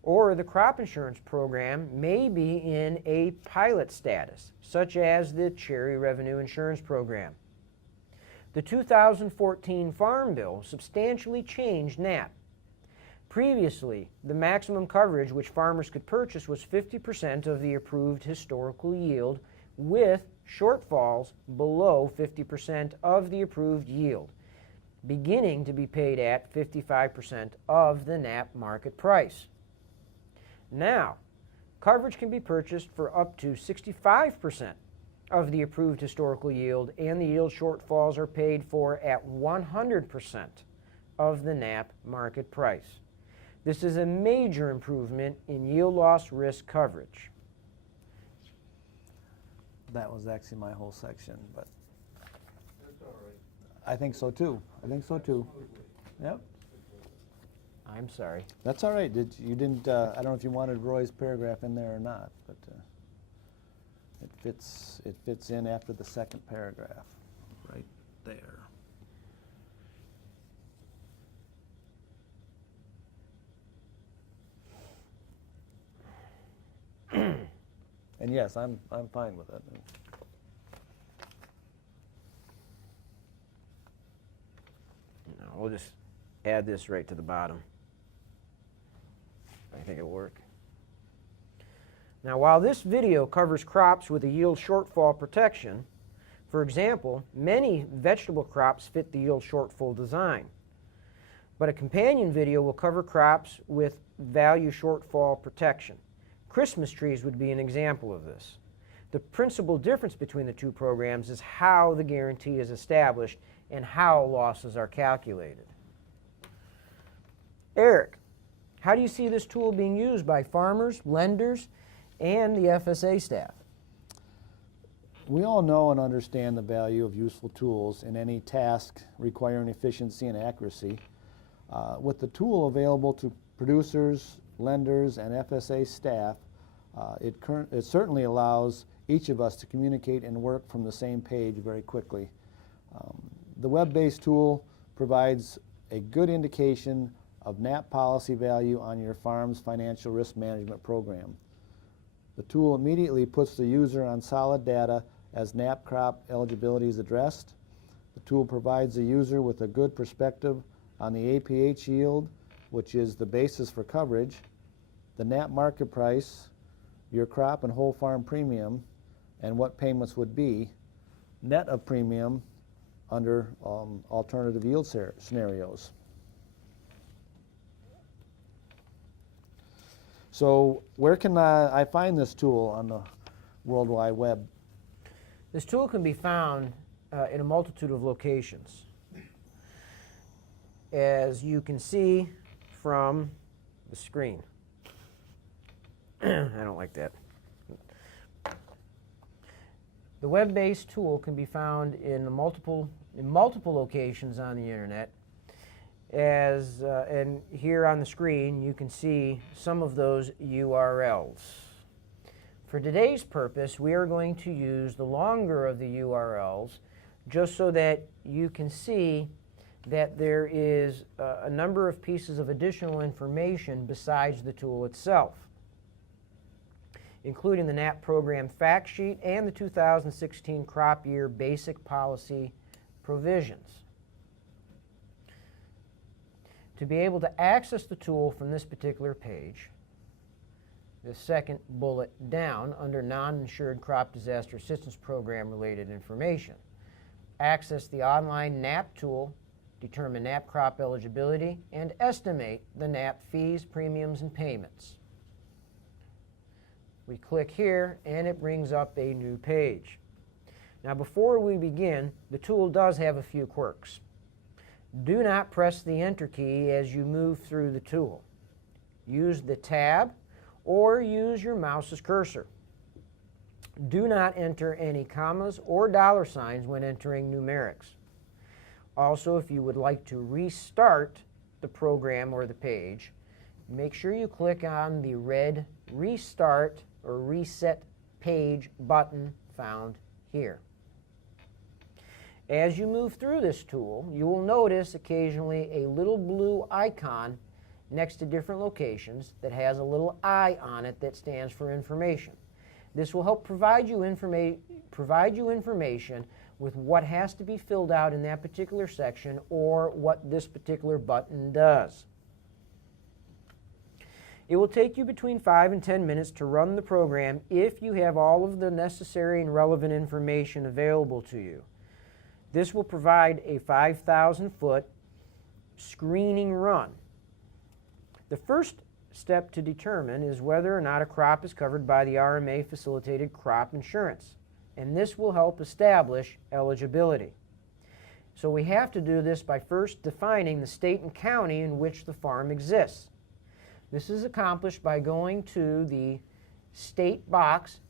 Or the crop insurance program may be in a pilot status, such as the Cherry Revenue Insurance Program. The 2014 Farm Bill substantially changed NAP. Previously, the maximum coverage which farmers could purchase was 50% of the approved historical yield, with shortfalls below 50% of the approved yield, beginning to be paid at 55% of the NAP market price. Now, coverage can be purchased for up to 65% of the approved historical yield, and the yield shortfalls are paid for at 100% of the NAP market price. This is a major improvement in yield loss risk coverage. That was actually my whole section, but That's all right. I think so too. I think so too. Smoothly. Yep. I'm sorry. That's all right. You didn't, I don't know if you wanted Roy's paragraph in there or not, but it fits in after the second paragraph, right there. And yes, I'm fine with it. No, we'll just add this right to the bottom. I think it'll work. Now, while this video covers crops with a yield shortfall protection, for example, many vegetable crops fit the yield shortfall design. But a companion video will cover crops with value shortfall protection. Christmas trees would be an example of this. The principal difference between the two programs is how the guarantee is established and how losses are calculated. Eric, how do you see this tool being used by farmers, lenders, and the FSA staff? We all know and understand the value of useful tools in any task requiring efficiency and accuracy. With the tool available to producers, lenders, and FSA staff, it certainly allows each of us to communicate and work from the same page very quickly. The web-based tool provides a good indication of NAP policy value on your farm's financial risk management program. The tool immediately puts the user on solid data as NAP crop eligibility is addressed. The tool provides the user with a good perspective on the APH yield, which is the basis for coverage, the NAP market price, your crop and whole farm premium, and what payments would be, net of premium under alternative yield scenarios. So where can I find this tool on the World Wide Web? This tool can be found in a multitude of locations. As you can see from the screen. I don't like that. The web-based tool can be found in multiple locations on the internet. And here on the screen you can see some of those URLs. For today's purpose, we are going to use the longer of the URLs just so that you can see that there is a number of pieces of additional information besides the tool itself, including the NAP program fact sheet and the 2016 crop year basic policy provisions. To be able to access the tool from this particular page, the second bullet down under non-insured crop disaster assistance program related information, access the online NAP tool, determine NAP crop eligibility, and estimate the NAP fees, premiums, and payments. We click here and it brings up a new page. Now before we begin, the tool does have a few quirks. Do not press the Enter key as you move through the tool. Use the tab or use your mouse's cursor. Do not enter any commas or dollar signs when entering numerics. Also, if you would like to restart the program or the page, make sure you click on the red Restart or Reset Page button found here. As you move through this tool, you will notice occasionally a little blue icon next to different locations that has a little I on it that stands for information. This will help provide you information with what has to be filled out in that particular section or what this particular button does. It will take you between 5 and 10 minutes to run the program if you have all of the necessary and relevant information available to you. This will provide a 5,000-foot screening run. The first step to determine is whether or not a crop is covered by the RMA facilitated crop insurance, and this will help establish eligibility. So we have to do this by first defining the state and county in which the farm exists. This is accomplished by going to the state box.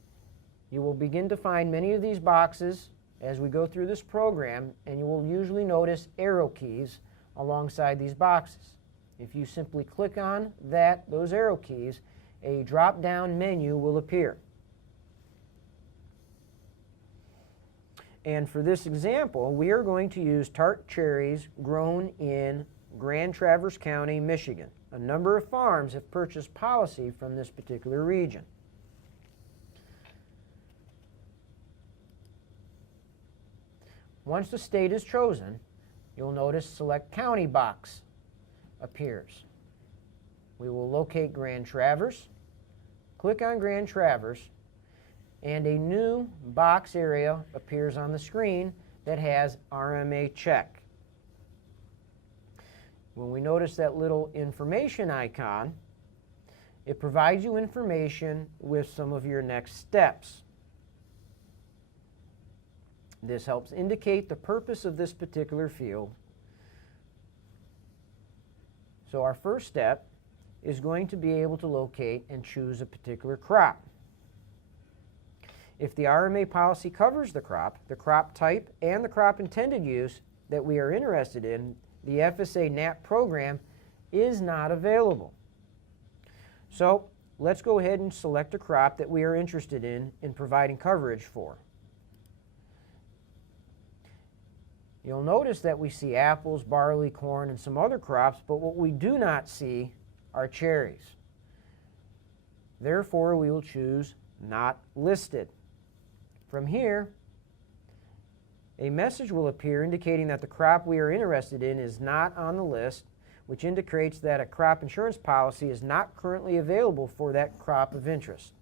You will begin to find many of these boxes as we go through this program, and you will usually notice arrow keys alongside these boxes. If you simply click on those arrow keys, a drop-down menu will appear. And for this example, we are going to use tart cherries grown in Grand Traverse County, Michigan. A number of farms have purchased policy from this particular region. Once the state is chosen, you'll notice Select County box appears. We will locate Grand Traverse, click on Grand Traverse, and a new box area appears on the screen that has RMA check. When we notice that little information icon, it provides you information with some of your next steps. This helps indicate the purpose of this particular field. So our first step is going to be able to locate and choose a particular crop. If the RMA policy covers the crop type, and the crop intended use that we are interested in, the FSA NAP program is not available. So let's go ahead and select a crop that we are interested in providing coverage for. You'll notice that we see apples, barley, corn, and some other crops, but what we do not see are cherries. Therefore, we will choose Not Listed. From here, a message will appear indicating that the crop we are interested in is not on the list, which indicates that a crop insurance policy is not currently available for that crop of interest,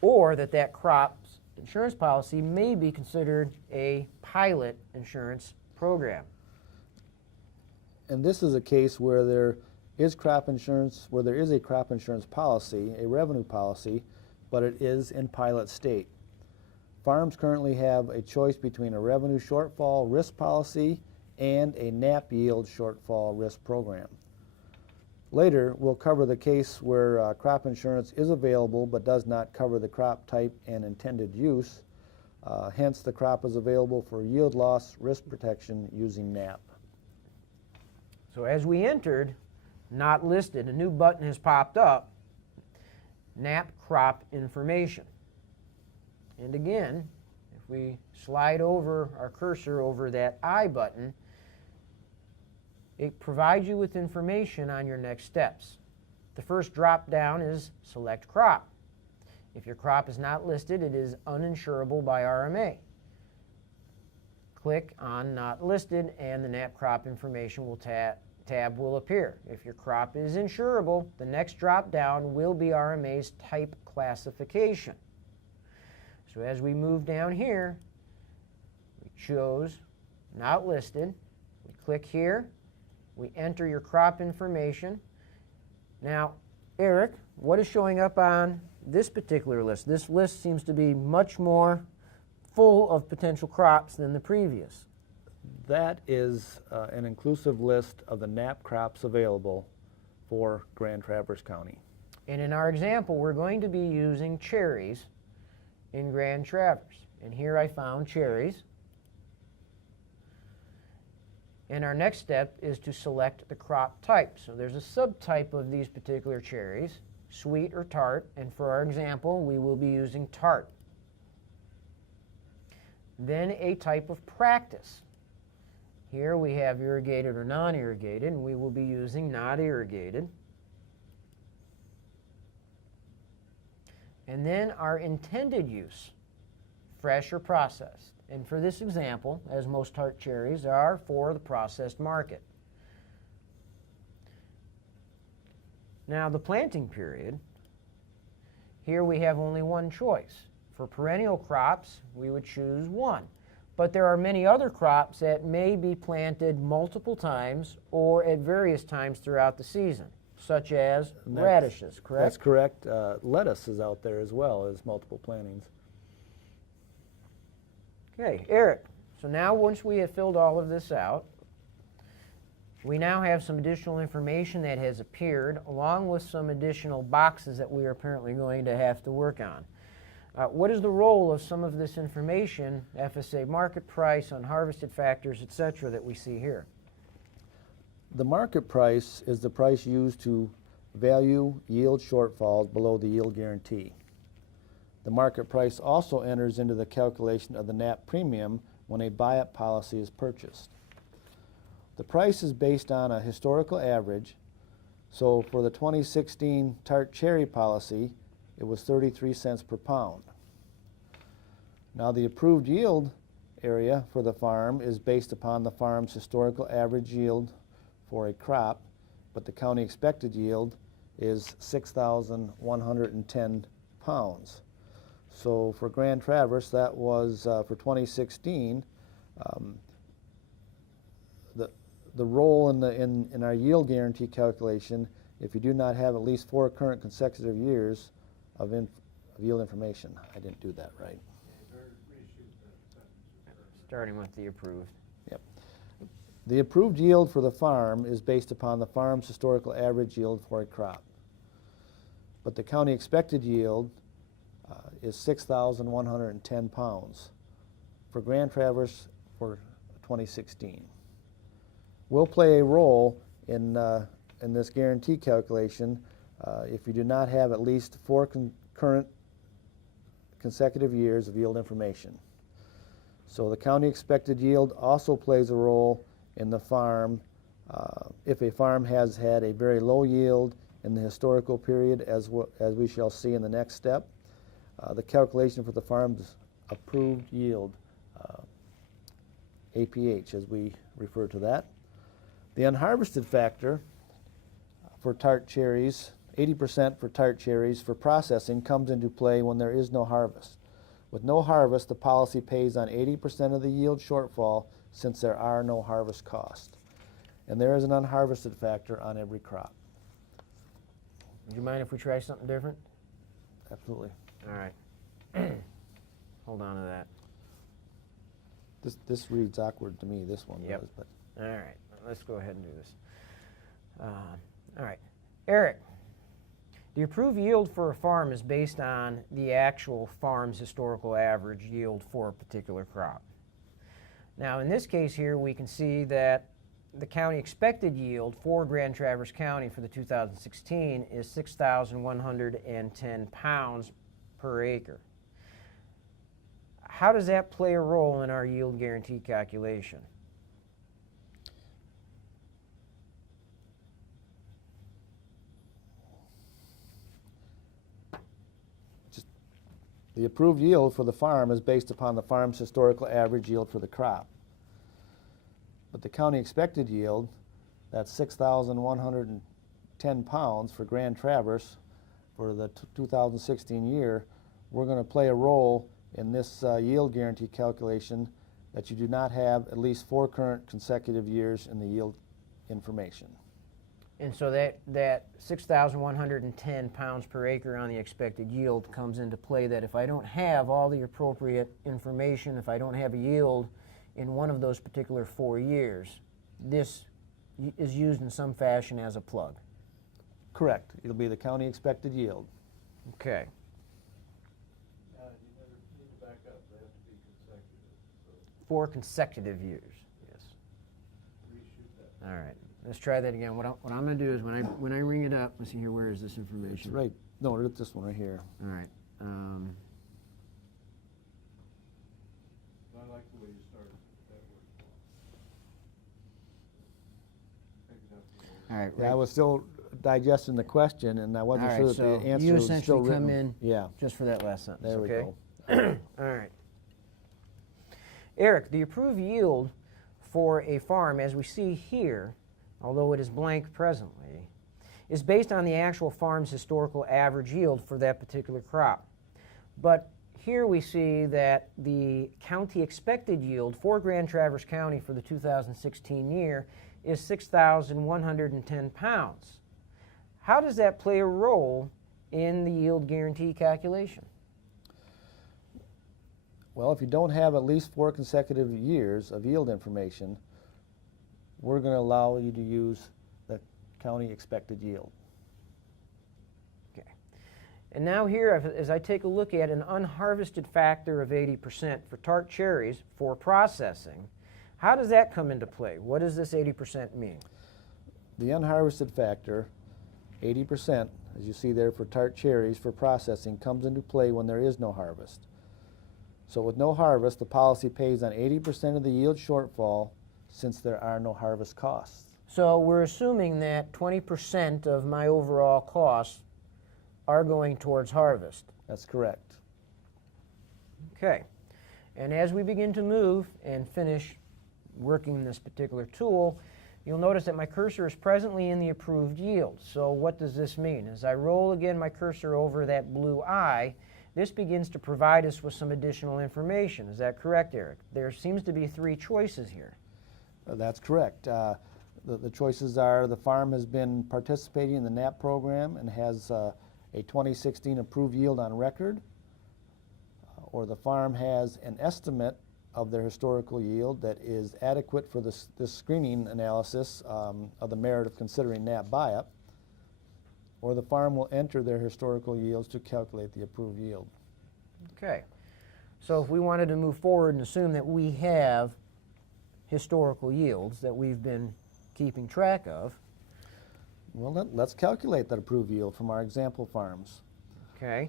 or that crop's insurance policy may be considered a pilot insurance program. And this is a case where there is crop insurance, where there is a crop insurance policy, a revenue policy, but it is in pilot state. Farms currently have a choice between a revenue shortfall risk policy and a NAP yield shortfall risk program. Later, we'll cover the case where crop insurance is available but does not cover the crop type and intended use. Hence, the crop is available for yield loss risk protection using NAP. So as we entered, not listed, a new button has popped up, NAP crop information. And again, if we slide over our cursor over that I button, it provides you with information on your next steps. The first drop down is select crop. If your crop is not listed, it is uninsurable by RMA. Click on not listed and the NAP crop information tab will appear. If your crop is insurable, the next drop down will be RMA's type classification. So as we move down here, we chose not listed. We click here. We enter your crop information. Now, Eric, what is showing up on this particular list? This list seems to be much more full of potential crops than the previous. That is an inclusive list of the NAP crops available for Grand Traverse County. And in our example, we're going to be using cherries in Grand Traverse. And here I found cherries. And our next step is to select the crop type. So there's a subtype of these particular cherries, sweet or tart. And for our example, we will be using tart. Then a type of practice. Here we have irrigated or non-irrigated, and we will be using not irrigated. And then our intended use, fresh or processed. And for this example, as most tart cherries are for the processed market. Now the planting period, here we have only one choice. For perennial crops, we would choose one. But there are many other crops that may be planted multiple times or at various times throughout the season, such as radishes, correct? That's correct. Lettuce is out there as well as multiple plantings. Okay, Eric, so now once we have filled all of this out, we now have some additional information that has appeared along with some additional boxes that we are apparently going to have to work on. What is the role of some of this information, FSA market price, unharvested factors, etc., that we see here? The market price is the price used to value yield shortfalls below the yield guarantee. The market price also enters into the calculation of the NAP premium when a buy-up policy is purchased. The price is based on a historical average, so for the 2016 tart cherry policy, it was 33 cents per pound. Now the approved yield area for the farm is based upon the farm's historical average yield for a crop, but the county expected yield is 6,110 pounds. So for Grand Traverse, that was for 2016. The role in our yield guarantee calculation, if you do not have at least 4 current consecutive years of yield information. I didn't do that right. Starting with the approved. Yep. The approved yield for the farm is based upon the farm's historical average yield for a crop. But the county expected yield is 6,110 pounds for Grand Traverse for 2016. Will play a role in this guarantee calculation if you do not have at least 4 current consecutive years of yield information. So the county expected yield also plays a role in the farm if a farm has had a very low yield in the historical period, as we shall see in the next step. The calculation for the farm's approved yield, APH as we refer to that. The unharvested factor for tart cherries, 80% for tart cherries for processing, comes into play when there is no harvest. With no harvest, the policy pays on 80% of the yield shortfall since there are no harvest costs. And there is an unharvested factor on every crop. Would you mind if we try something different? Absolutely. All right. Hold on to that. This reads awkward to me, this one Yep. does, but All right, let's go ahead and do this. All right, Eric, the approved yield for a farm is based on the actual farm's historical average yield for a particular crop. Now, in this case here, we can see that the county expected yield for Grand Traverse County for the 2016 is 6,110 pounds per acre. How does that play a role in our yield guarantee calculation? the approved yield for the farm is based upon the farm's historical average yield for the crop. But the county expected yield, that's 6,110 pounds for Grand Traverse for the 2016 year, we're going to play a role in this yield guarantee calculation that you do not have at least 4 current consecutive years in the yield information. And so that 6,110 pounds per acre on the expected yield comes into play, that if I don't have all the appropriate information, if I don't have a yield in one of those particular 4 years, this is used in some fashion as a plug. Correct. It'll be the county expected yield. Okay. You never need to back up, they have to be consecutive, so 4 consecutive years. Yes. reshoot that. All right. Let's try that again. What I'm going to do is when I ring it up, let's see here, where is this information? Right. No, it's this one right here. All right. I like the way you started, that works well. Pick it up here. All right. Yeah, I was still digesting the question, and I wasn't All sure right, that so the answer you was still essentially written. come in Yeah, just for that last sentence. there we okay? go. All right. Eric, the approved yield for a farm, as we see here, although it is blank presently, is based on the actual farm's historical average yield for that particular crop. But here we see that the county expected yield for Grand Traverse County for the 2016 year is 6,110 pounds. How does that play a role in the yield guarantee calculation? Well, if you don't have at least 4 consecutive years of yield information, we're going to allow you to use the county expected yield. Okay. And now here, as I take a look at an unharvested factor of 80% for tart cherries for processing, how does that come into play? What does this 80% mean? The unharvested factor, 80%, as you see there for tart cherries for processing, comes into play when there is no harvest. So with no harvest, the policy pays on 80% of the yield shortfall since there are no harvest costs. So we're assuming that 20% of my overall costs are going towards harvest. That's correct. Okay. And as we begin to move and finish working this particular tool, you'll notice that my cursor is presently in the approved yield. So what does this mean? As I roll again my cursor over that blue eye, this begins to provide us with some additional information. Is that correct, Eric? There seems to be 3 choices here. That's correct. The choices are the farm has been participating in the NAP program and has a 2016 approved yield on record, or the farm has an estimate of their historical yield that is adequate for this screening analysis of the merit of considering NAP buy-up, or the farm will enter their historical yields to calculate the approved yield. Okay. So if we wanted to move forward and assume that we have historical yields that we've been keeping track of. Well, let's calculate that approved yield from our example farms. Okay.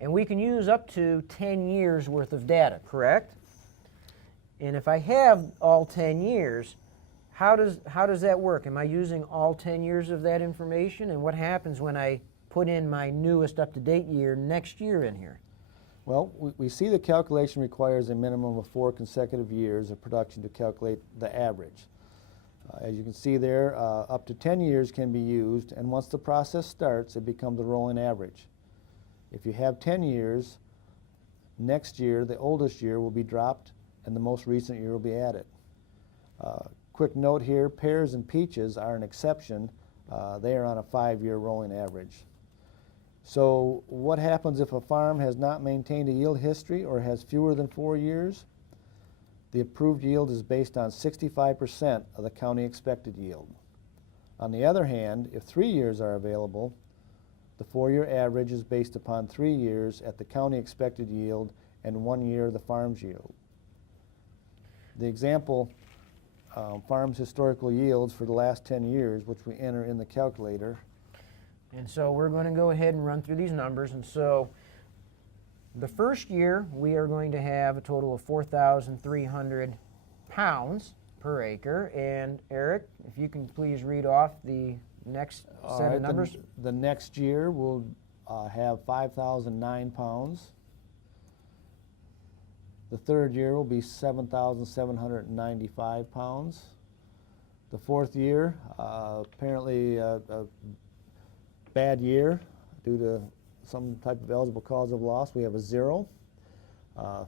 And we can use up to 10 years worth of data, correct? And if I have all 10 years, how does that work? Am I using all 10 years of that information? And what happens when I put in my newest up-to-date year next year in here? Well, we see the calculation requires a minimum of 4 consecutive years of production to calculate the average. As you can see there, up to 10 years can be used, and once the process starts, it becomes a rolling average. If you have 10 years, next year, the oldest year will be dropped, and the most recent year will be added. Quick note here, pears and peaches are an exception. They are on a 5-year rolling average. So what happens if a farm has not maintained a yield history or has fewer than 4 years? The approved yield is based on 65% of the county expected yield. On the other hand, if 3 years are available, the 4-year average is based upon 3 years at the county expected yield and 1 year the farm's yield. The example, farm's historical yields for the last 10 years, which we enter in the calculator. And so we're going to go ahead and run through these numbers. And so the first year, we are going to have a total of 4,300 pounds per acre. And Eric, if you can please read off the next set of numbers. The next year, we'll have 5,009 pounds. The third year will be 7,795 pounds. The fourth year, apparently a bad year due to some type of eligible cause of loss. We have a 0.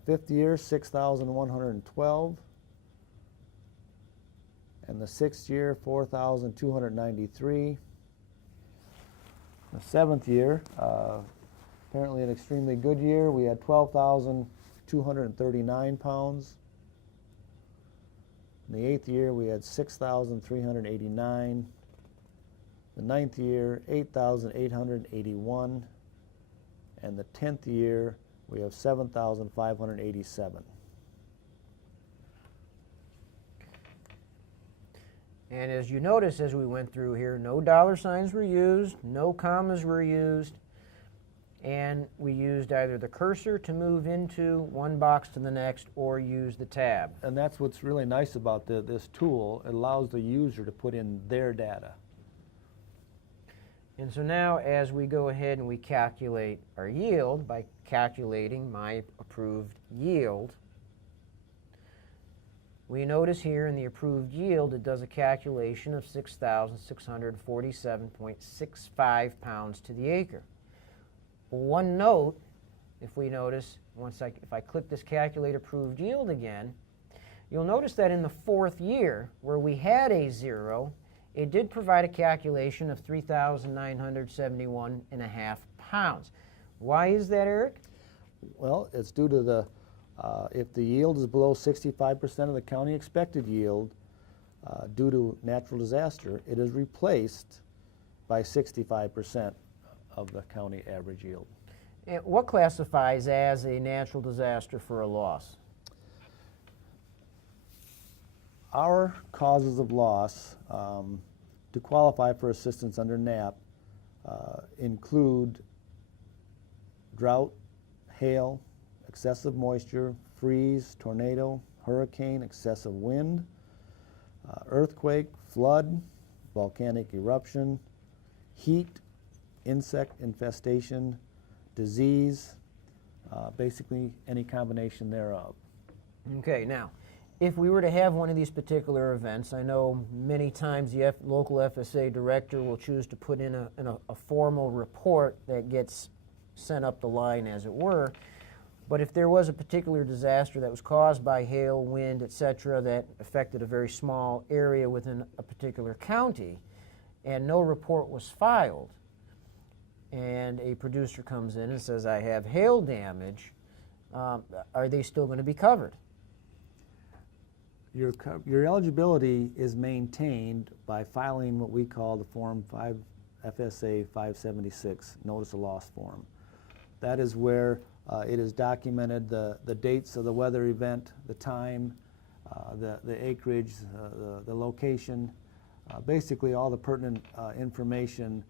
Fifth year, 6,112. And the sixth year, 4,293. The seventh year, apparently an extremely good year. We had 12,239 pounds. In the eighth year, we had 6,389. The ninth year, 8,881. And the 10th year, we have 7,587. And as you notice as we went through here, no dollar signs were used, no commas were used, and we used either the cursor to move into one box to the next or use the tab. And that's what's really nice about this tool. It allows the user to put in their data. And so now as we go ahead and we calculate our yield by calculating my approved yield, we notice here in the approved yield it does a calculation of 6,647.65 pounds to the acre. One note, if we notice, if I click this calculate approved yield again, you'll notice that in the fourth year where we had a 0, it did provide a calculation of 3,971.5 pounds. Why is that, Eric? Well, it's due to the, if the yield is below 65% of the county expected yield due to natural disaster, it is replaced by 65% of the county average yield. And what classifies as a natural disaster for a loss? Our causes of loss to qualify for assistance under NAP include drought, hail, excessive moisture, freeze, tornado, hurricane, excessive wind, earthquake, flood, volcanic eruption, heat, insect infestation, disease, basically any combination thereof. Okay, now, if we were to have one of these particular events, I know many times the local FSA director will choose to put in a formal report that gets sent up the line, as it were. But if there was a particular disaster that was caused by hail, wind, etc., that affected a very small area within a particular county, and no report was filed, and a producer comes in and says, I have hail damage, are they still going to be covered? Your eligibility is maintained by filing what we call the Form 5 FSA 576 Notice of Loss Form. That is where it is documented the dates of the weather event, the time, the acreage, the location, basically all the pertinent information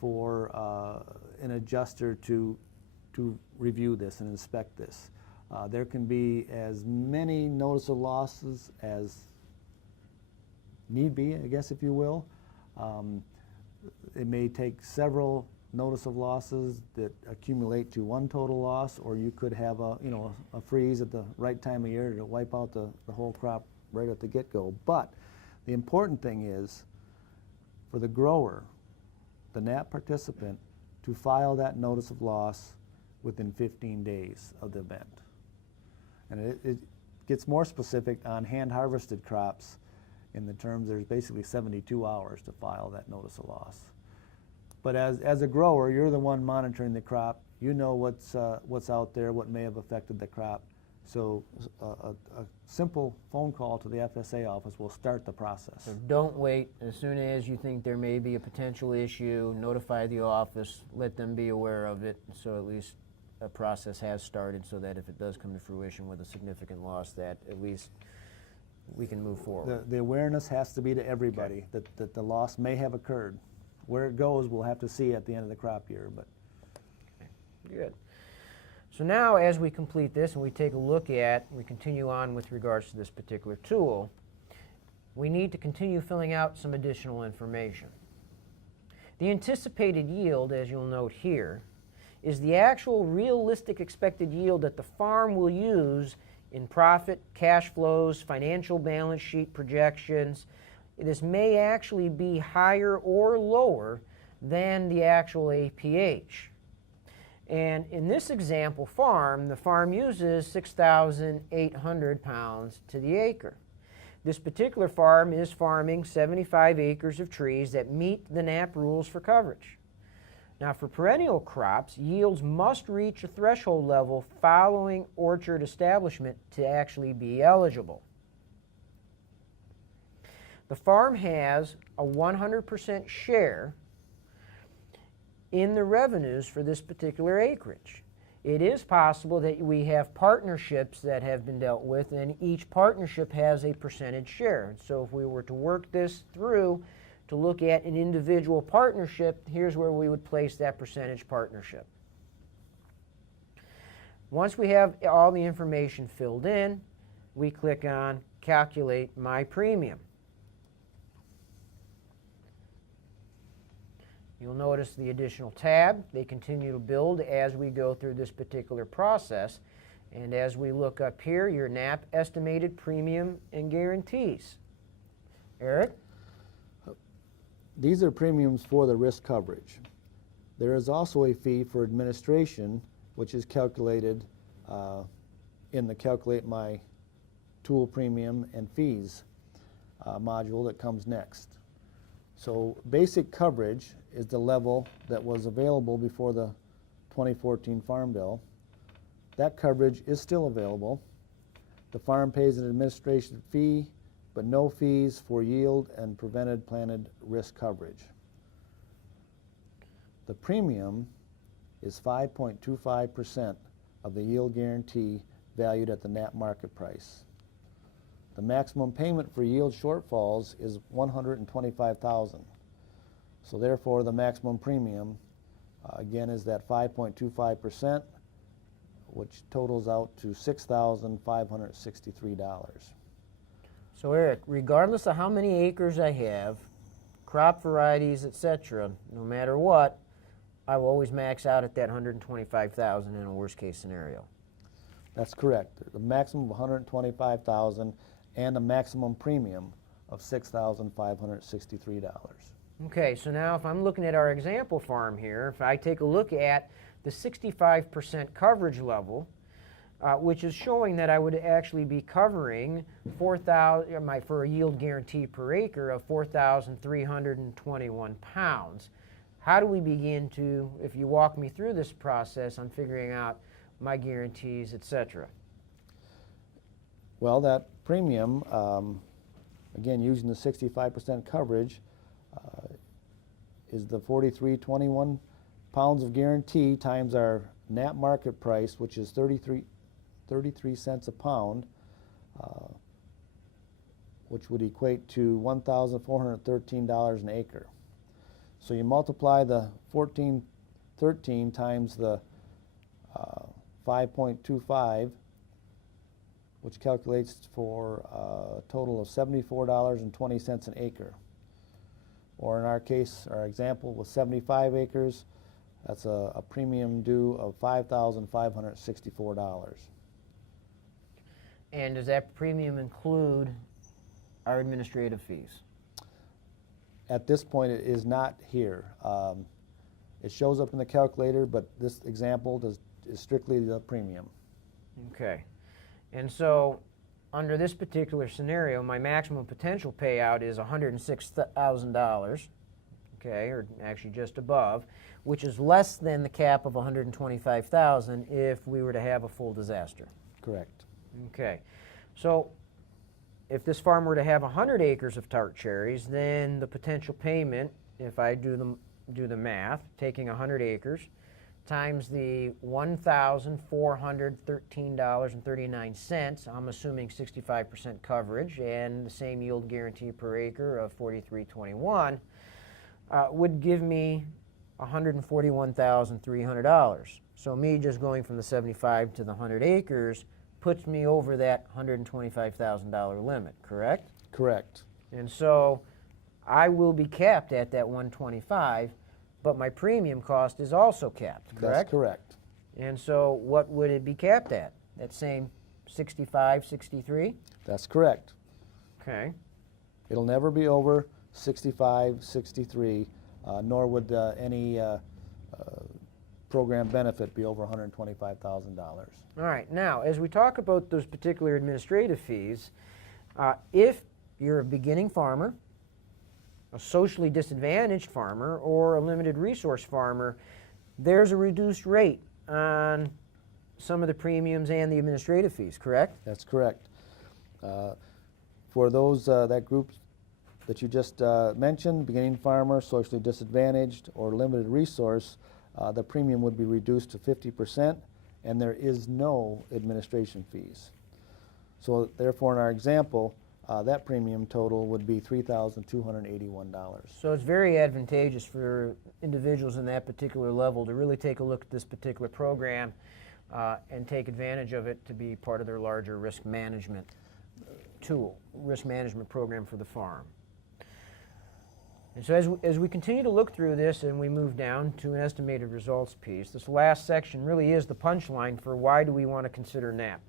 for an adjuster to review this and inspect this. There can be as many notice of losses as need be, I guess, if you will. It may take several notice of losses that accumulate to one total loss, or you could have a freeze at the right time of year to wipe out the whole crop right at the get-go. But the important thing is for the grower, the NAP participant, to file that notice of loss within 15 days of the event. And it gets more specific on hand-harvested crops in the terms there's basically 72 hours to file that notice of loss. But as a grower, you're the one monitoring the crop. You know what's out there, what may have affected the crop. So a simple phone call to the FSA office will start the process. So don't wait. As soon as you think there may be a potential issue, notify the office, let them be aware of it, so at least a process has started, so that if it does come to fruition with a significant loss, that at least we can move forward. The awareness has to be to everybody that the loss may have occurred. Where it goes, we'll have to see at the end of the crop year. But Good. So now as we complete this and we take a look at, we continue on with regards to this particular tool, we need to continue filling out some additional information. The anticipated yield, as you'll note here, is the actual realistic expected yield that the farm will use in profit, cash flows, financial balance sheet projections. This may actually be higher or lower than the actual APH. And in this example farm, the farm uses 6,800 pounds to the acre. This particular farm is farming 75 acres of trees that meet the NAP rules for coverage. Now for perennial crops, yields must reach a threshold level following orchard establishment to actually be eligible. The farm has a 100% share in the revenues for this particular acreage. It is possible that we have partnerships that have been dealt with, and each partnership has a percentage share. So if we were to work this through to look at an individual partnership, here's where we would place that percentage partnership. Once we have all the information filled in, we click on Calculate My Premium. You'll notice the additional tab. They continue to build as we go through this particular process. And as we look up here, your NAP estimated premium and guarantees. Eric? these are premiums for the risk coverage. There is also a fee for administration, which is calculated in the Calculate My Tool Premium and Fees module that comes next. So basic coverage is the level that was available before the 2014 Farm Bill. That coverage is still available. The farm pays an administration fee, but no fees for yield and prevented planted risk coverage. The premium is 5.25% of the yield guarantee valued at the NAP market price. The maximum payment for yield shortfalls is $125,000. So therefore, the maximum premium, again, is that 5.25%, which totals out to $6,563. So Eric, regardless of how many acres I have, crop varieties, etc., no matter what, I will always max out at that $125,000 in a worst case scenario. That's correct. The maximum of $125,000 and a maximum premium of $6,563. Okay, so now if I'm looking at our example farm here, if I take a look at the 65% coverage level, which is showing that I would actually be covering for a yield guarantee per acre of 4,321 pounds. How do we begin to, if you walk me through this process on figuring out my guarantees, etc.? Well, that premium, again, using the 65% coverage, is the 4,321 pounds of guarantee times our NAP market price, which is 33 cents a pound, which would equate to $1,413 an acre. So you multiply the 1413 times the 5.25, which calculates for a total of $74.20 an acre. Or in our case, our example was 75 acres, that's a premium due of $5,564. And does that premium include our administrative fees? At this point, it is not here. It shows up in the calculator, but this example is strictly the premium. Okay. And so, under this particular scenario, my maximum potential payout is $106,000. okay, or actually just above, which is less than the cap of 125,000 if we were to have a full disaster. Correct. Okay, so if this farm were to have 100 acres of tart cherries, then the potential payment, if I do the math, taking 100 acres times the $1,413.39, I'm assuming 65% coverage and the same yield guarantee per acre of 43.21, would give me $141,300. So me just going from the 75 to the 100 acres puts me over that $125,000 limit, correct? Correct. And so I will be capped at that 125, but my premium cost is also capped, correct? That's correct. And so what would it be capped at? That same 65, 63? That's correct. Okay. It'll never be over 65, 63, nor would any program benefit be over $125,000. All right. Now, as we talk about those particular administrative fees, if you're a beginning farmer, a socially disadvantaged farmer, or a limited resource farmer, there's a reduced rate on some of the premiums and the administrative fees, correct? That's correct. For those, that group that you just mentioned, beginning farmer, socially disadvantaged, or limited resource, the premium would be reduced to 50%, and there is no administration fees. So therefore, in our example, that premium total would be $3,281. So it's very advantageous for individuals in that particular level to really take a look at this particular program and take advantage of it to be part of their larger risk management tool, risk management program for the farm. And so as we continue to look through this and we move down to an estimated results piece, this last section really is the punchline for why do we want to consider NAP.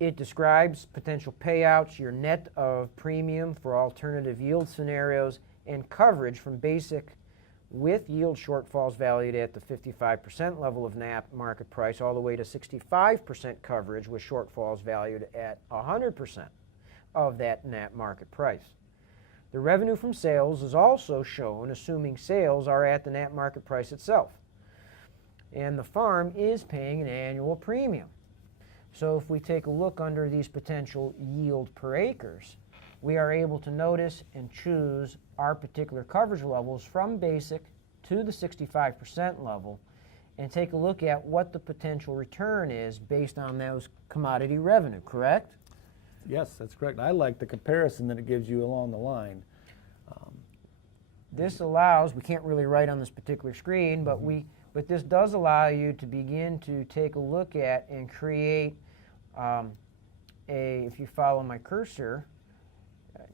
It describes potential payouts, your net of premium for alternative yield scenarios, and coverage from basic with yield shortfalls valued at the 55% level of NAP market price all the way to 65% coverage with shortfalls valued at 100% of that NAP market price. The revenue from sales is also shown assuming sales are at the NAP market price itself. And the farm is paying an annual premium. So if we take a look under these potential yield per acres, we are able to notice and choose our particular coverage levels from basic to the 65% level and take a look at what the potential return is based on those commodity revenue, correct? Yes, that's correct. I like the comparison that it gives you along the line. This allows, we can't really write on this particular screen, but this does allow you to begin to take a look at and create if you follow my cursor,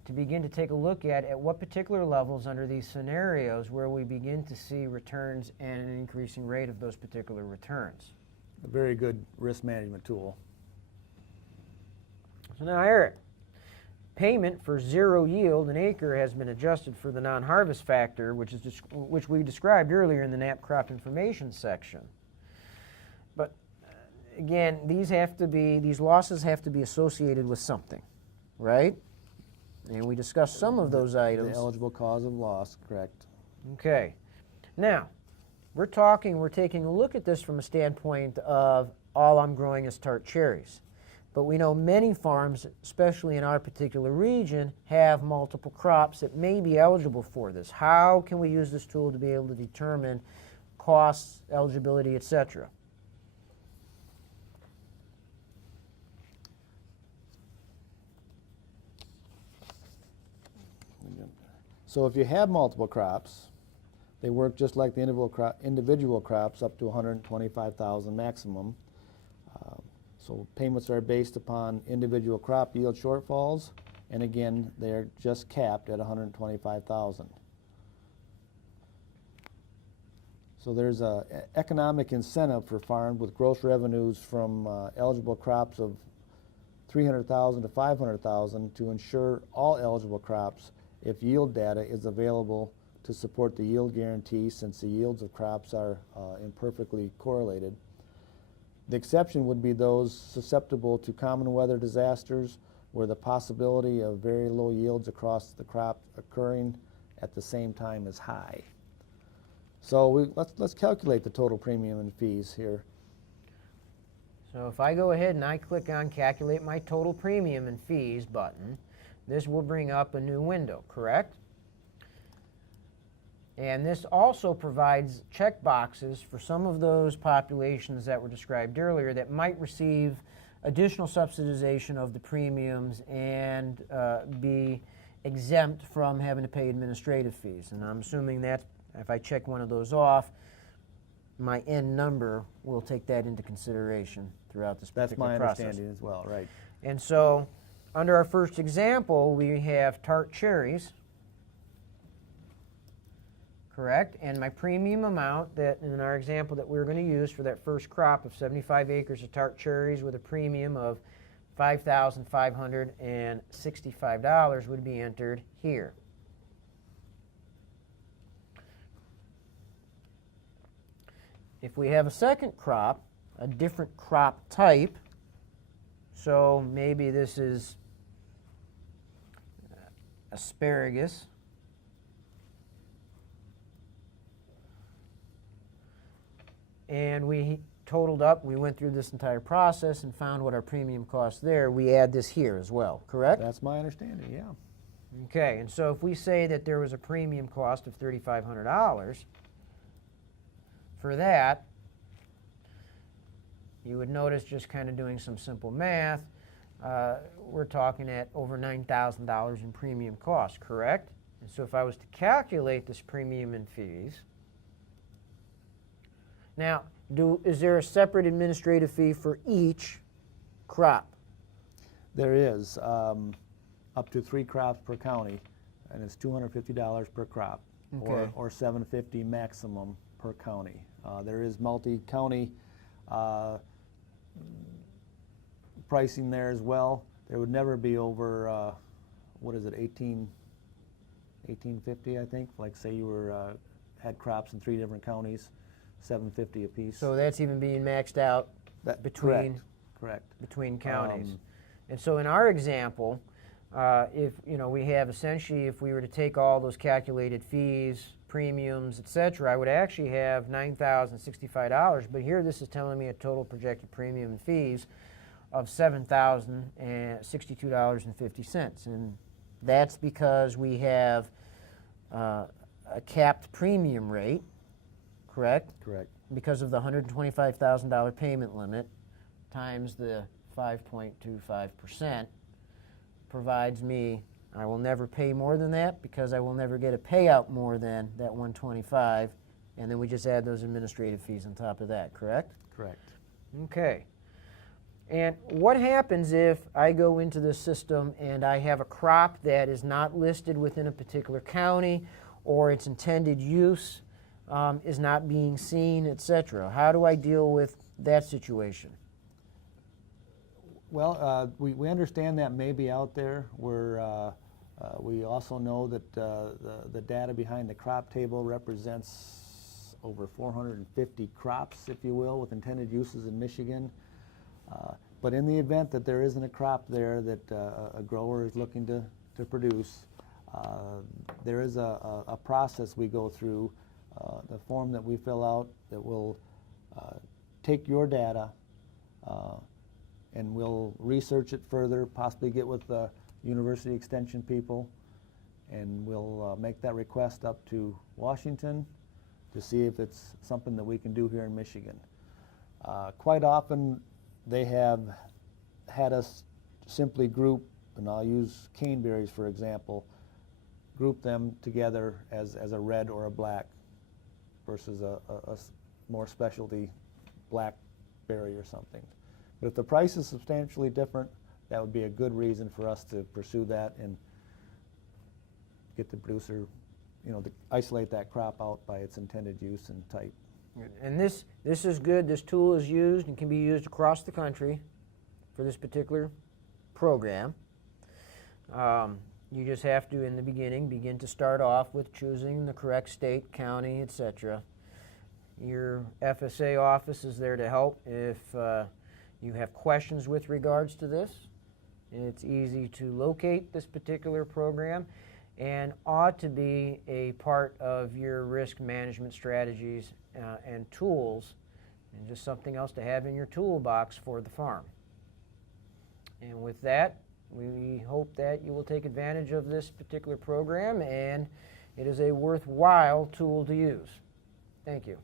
to begin to take a look at what particular levels under these scenarios where we begin to see returns and an increasing rate of those particular returns. A very good risk management tool. So now, Eric, payment for zero yield an acre has been adjusted for the non-harvest factor, which we described earlier in the NAP crop information section. But again, these losses have to be associated with something, right? And we discussed some of those items. The eligible cause of loss, correct. Okay. Now, we're taking a look at this from a standpoint of all I'm growing is tart cherries. But we know many farms, especially in our particular region, have multiple crops that may be eligible for this. How can we use this tool to be able to determine costs, eligibility, etc.? So if you have multiple crops, they work just like the individual crops up to 125,000 maximum. So payments are based upon individual crop yield shortfalls, and again, they're just capped at 125,000. So there's an economic incentive for farms with gross revenues from eligible crops of 300,000 to 500,000 to ensure all eligible crops if yield data is available to support the yield guarantee, since the yields of crops are imperfectly correlated. The exception would be those susceptible to common weather disasters where the possibility of very low yields across the crop occurring at the same time as high. So let's calculate the total premium and fees here. So if I go ahead and I click on Calculate My Total Premium and Fees button, this will bring up a new window, correct? And this also provides checkboxes for some of those populations that were described earlier that might receive additional subsidization of the premiums and be exempt from having to pay administrative fees. And I'm assuming that if I check one of those off, my end number will take that into consideration throughout this particular That's my process. understanding as well, right? And so, under our first example, we have tart cherries, correct? And my premium amount that in our example that we were going to use for that first crop of 75 acres of tart cherries with a premium of $5,565 would be entered here. If we have a second crop, a different crop type, so maybe this is asparagus, and we totaled up, we went through this entire process and found what our premium cost there, we add this here as well, correct? That's my understanding, yeah. Okay, and so if we say that there was a premium cost of $3,500, for that, you would notice just kind of doing some simple math, we're talking at over $9,000 in premium cost, correct? And so if I was to calculate this premium and fees, now, is there a separate administrative fee for each crop? There is, up to 3 crops per county, and it's $250 per crop, Okay. or $750 maximum per county. There is multi-county pricing there as well. There would never be over, what is it, 1850, I think. Like say you were had crops in 3 different counties, $750 a piece. So that's even being maxed out between correct. between counties. And so in our example, if we have essentially, if we were to take all those calculated fees, premiums, etc., I would actually have $9,065. But here, this is telling me a total projected premium and fees of $7,062.50, and that's because we have a capped premium rate, correct? Correct. Because of the $125,000 payment limit times the 5.25% provides me, I will never pay more than that because I will never get a payout more than that 125, and then we just add those administrative fees on top of that, correct? Correct. Okay. And what happens if I go into the system and I have a crop that is not listed within a particular county, or its intended use is not being seen, etc.? How do I deal with that situation? Well, we understand that may be out there. We also know that the data behind the crop table represents over 450 crops, if you will, with intended uses in Michigan. But in the event that there isn't a crop there that a grower is looking to produce, there is a process we go through, the form that we fill out that will take your data and we'll research it further, possibly get with the university extension people, and we'll make that request up to Washington to see if it's something that we can do here in Michigan. Quite often they have had us simply group, and I'll use caneberries for example, group them together as a red or a black versus a more specialty blackberry or something. But if the price is substantially different, that would be a good reason for us to pursue that and get the producer, to isolate that crop out by its intended use and type. And this is good. This tool is used and can be used across the country for this particular program. You just have to, in the beginning, begin to start off with choosing the correct state, county, etc. Your FSA office is there to help if you have questions with regards to this. It's easy to locate this particular program. and ought to be a part of your risk management strategies and tools, and just something else to have in your toolbox for the farm. And with that, we hope that you will take advantage of this particular program, and it is a worthwhile tool to use. Thank you.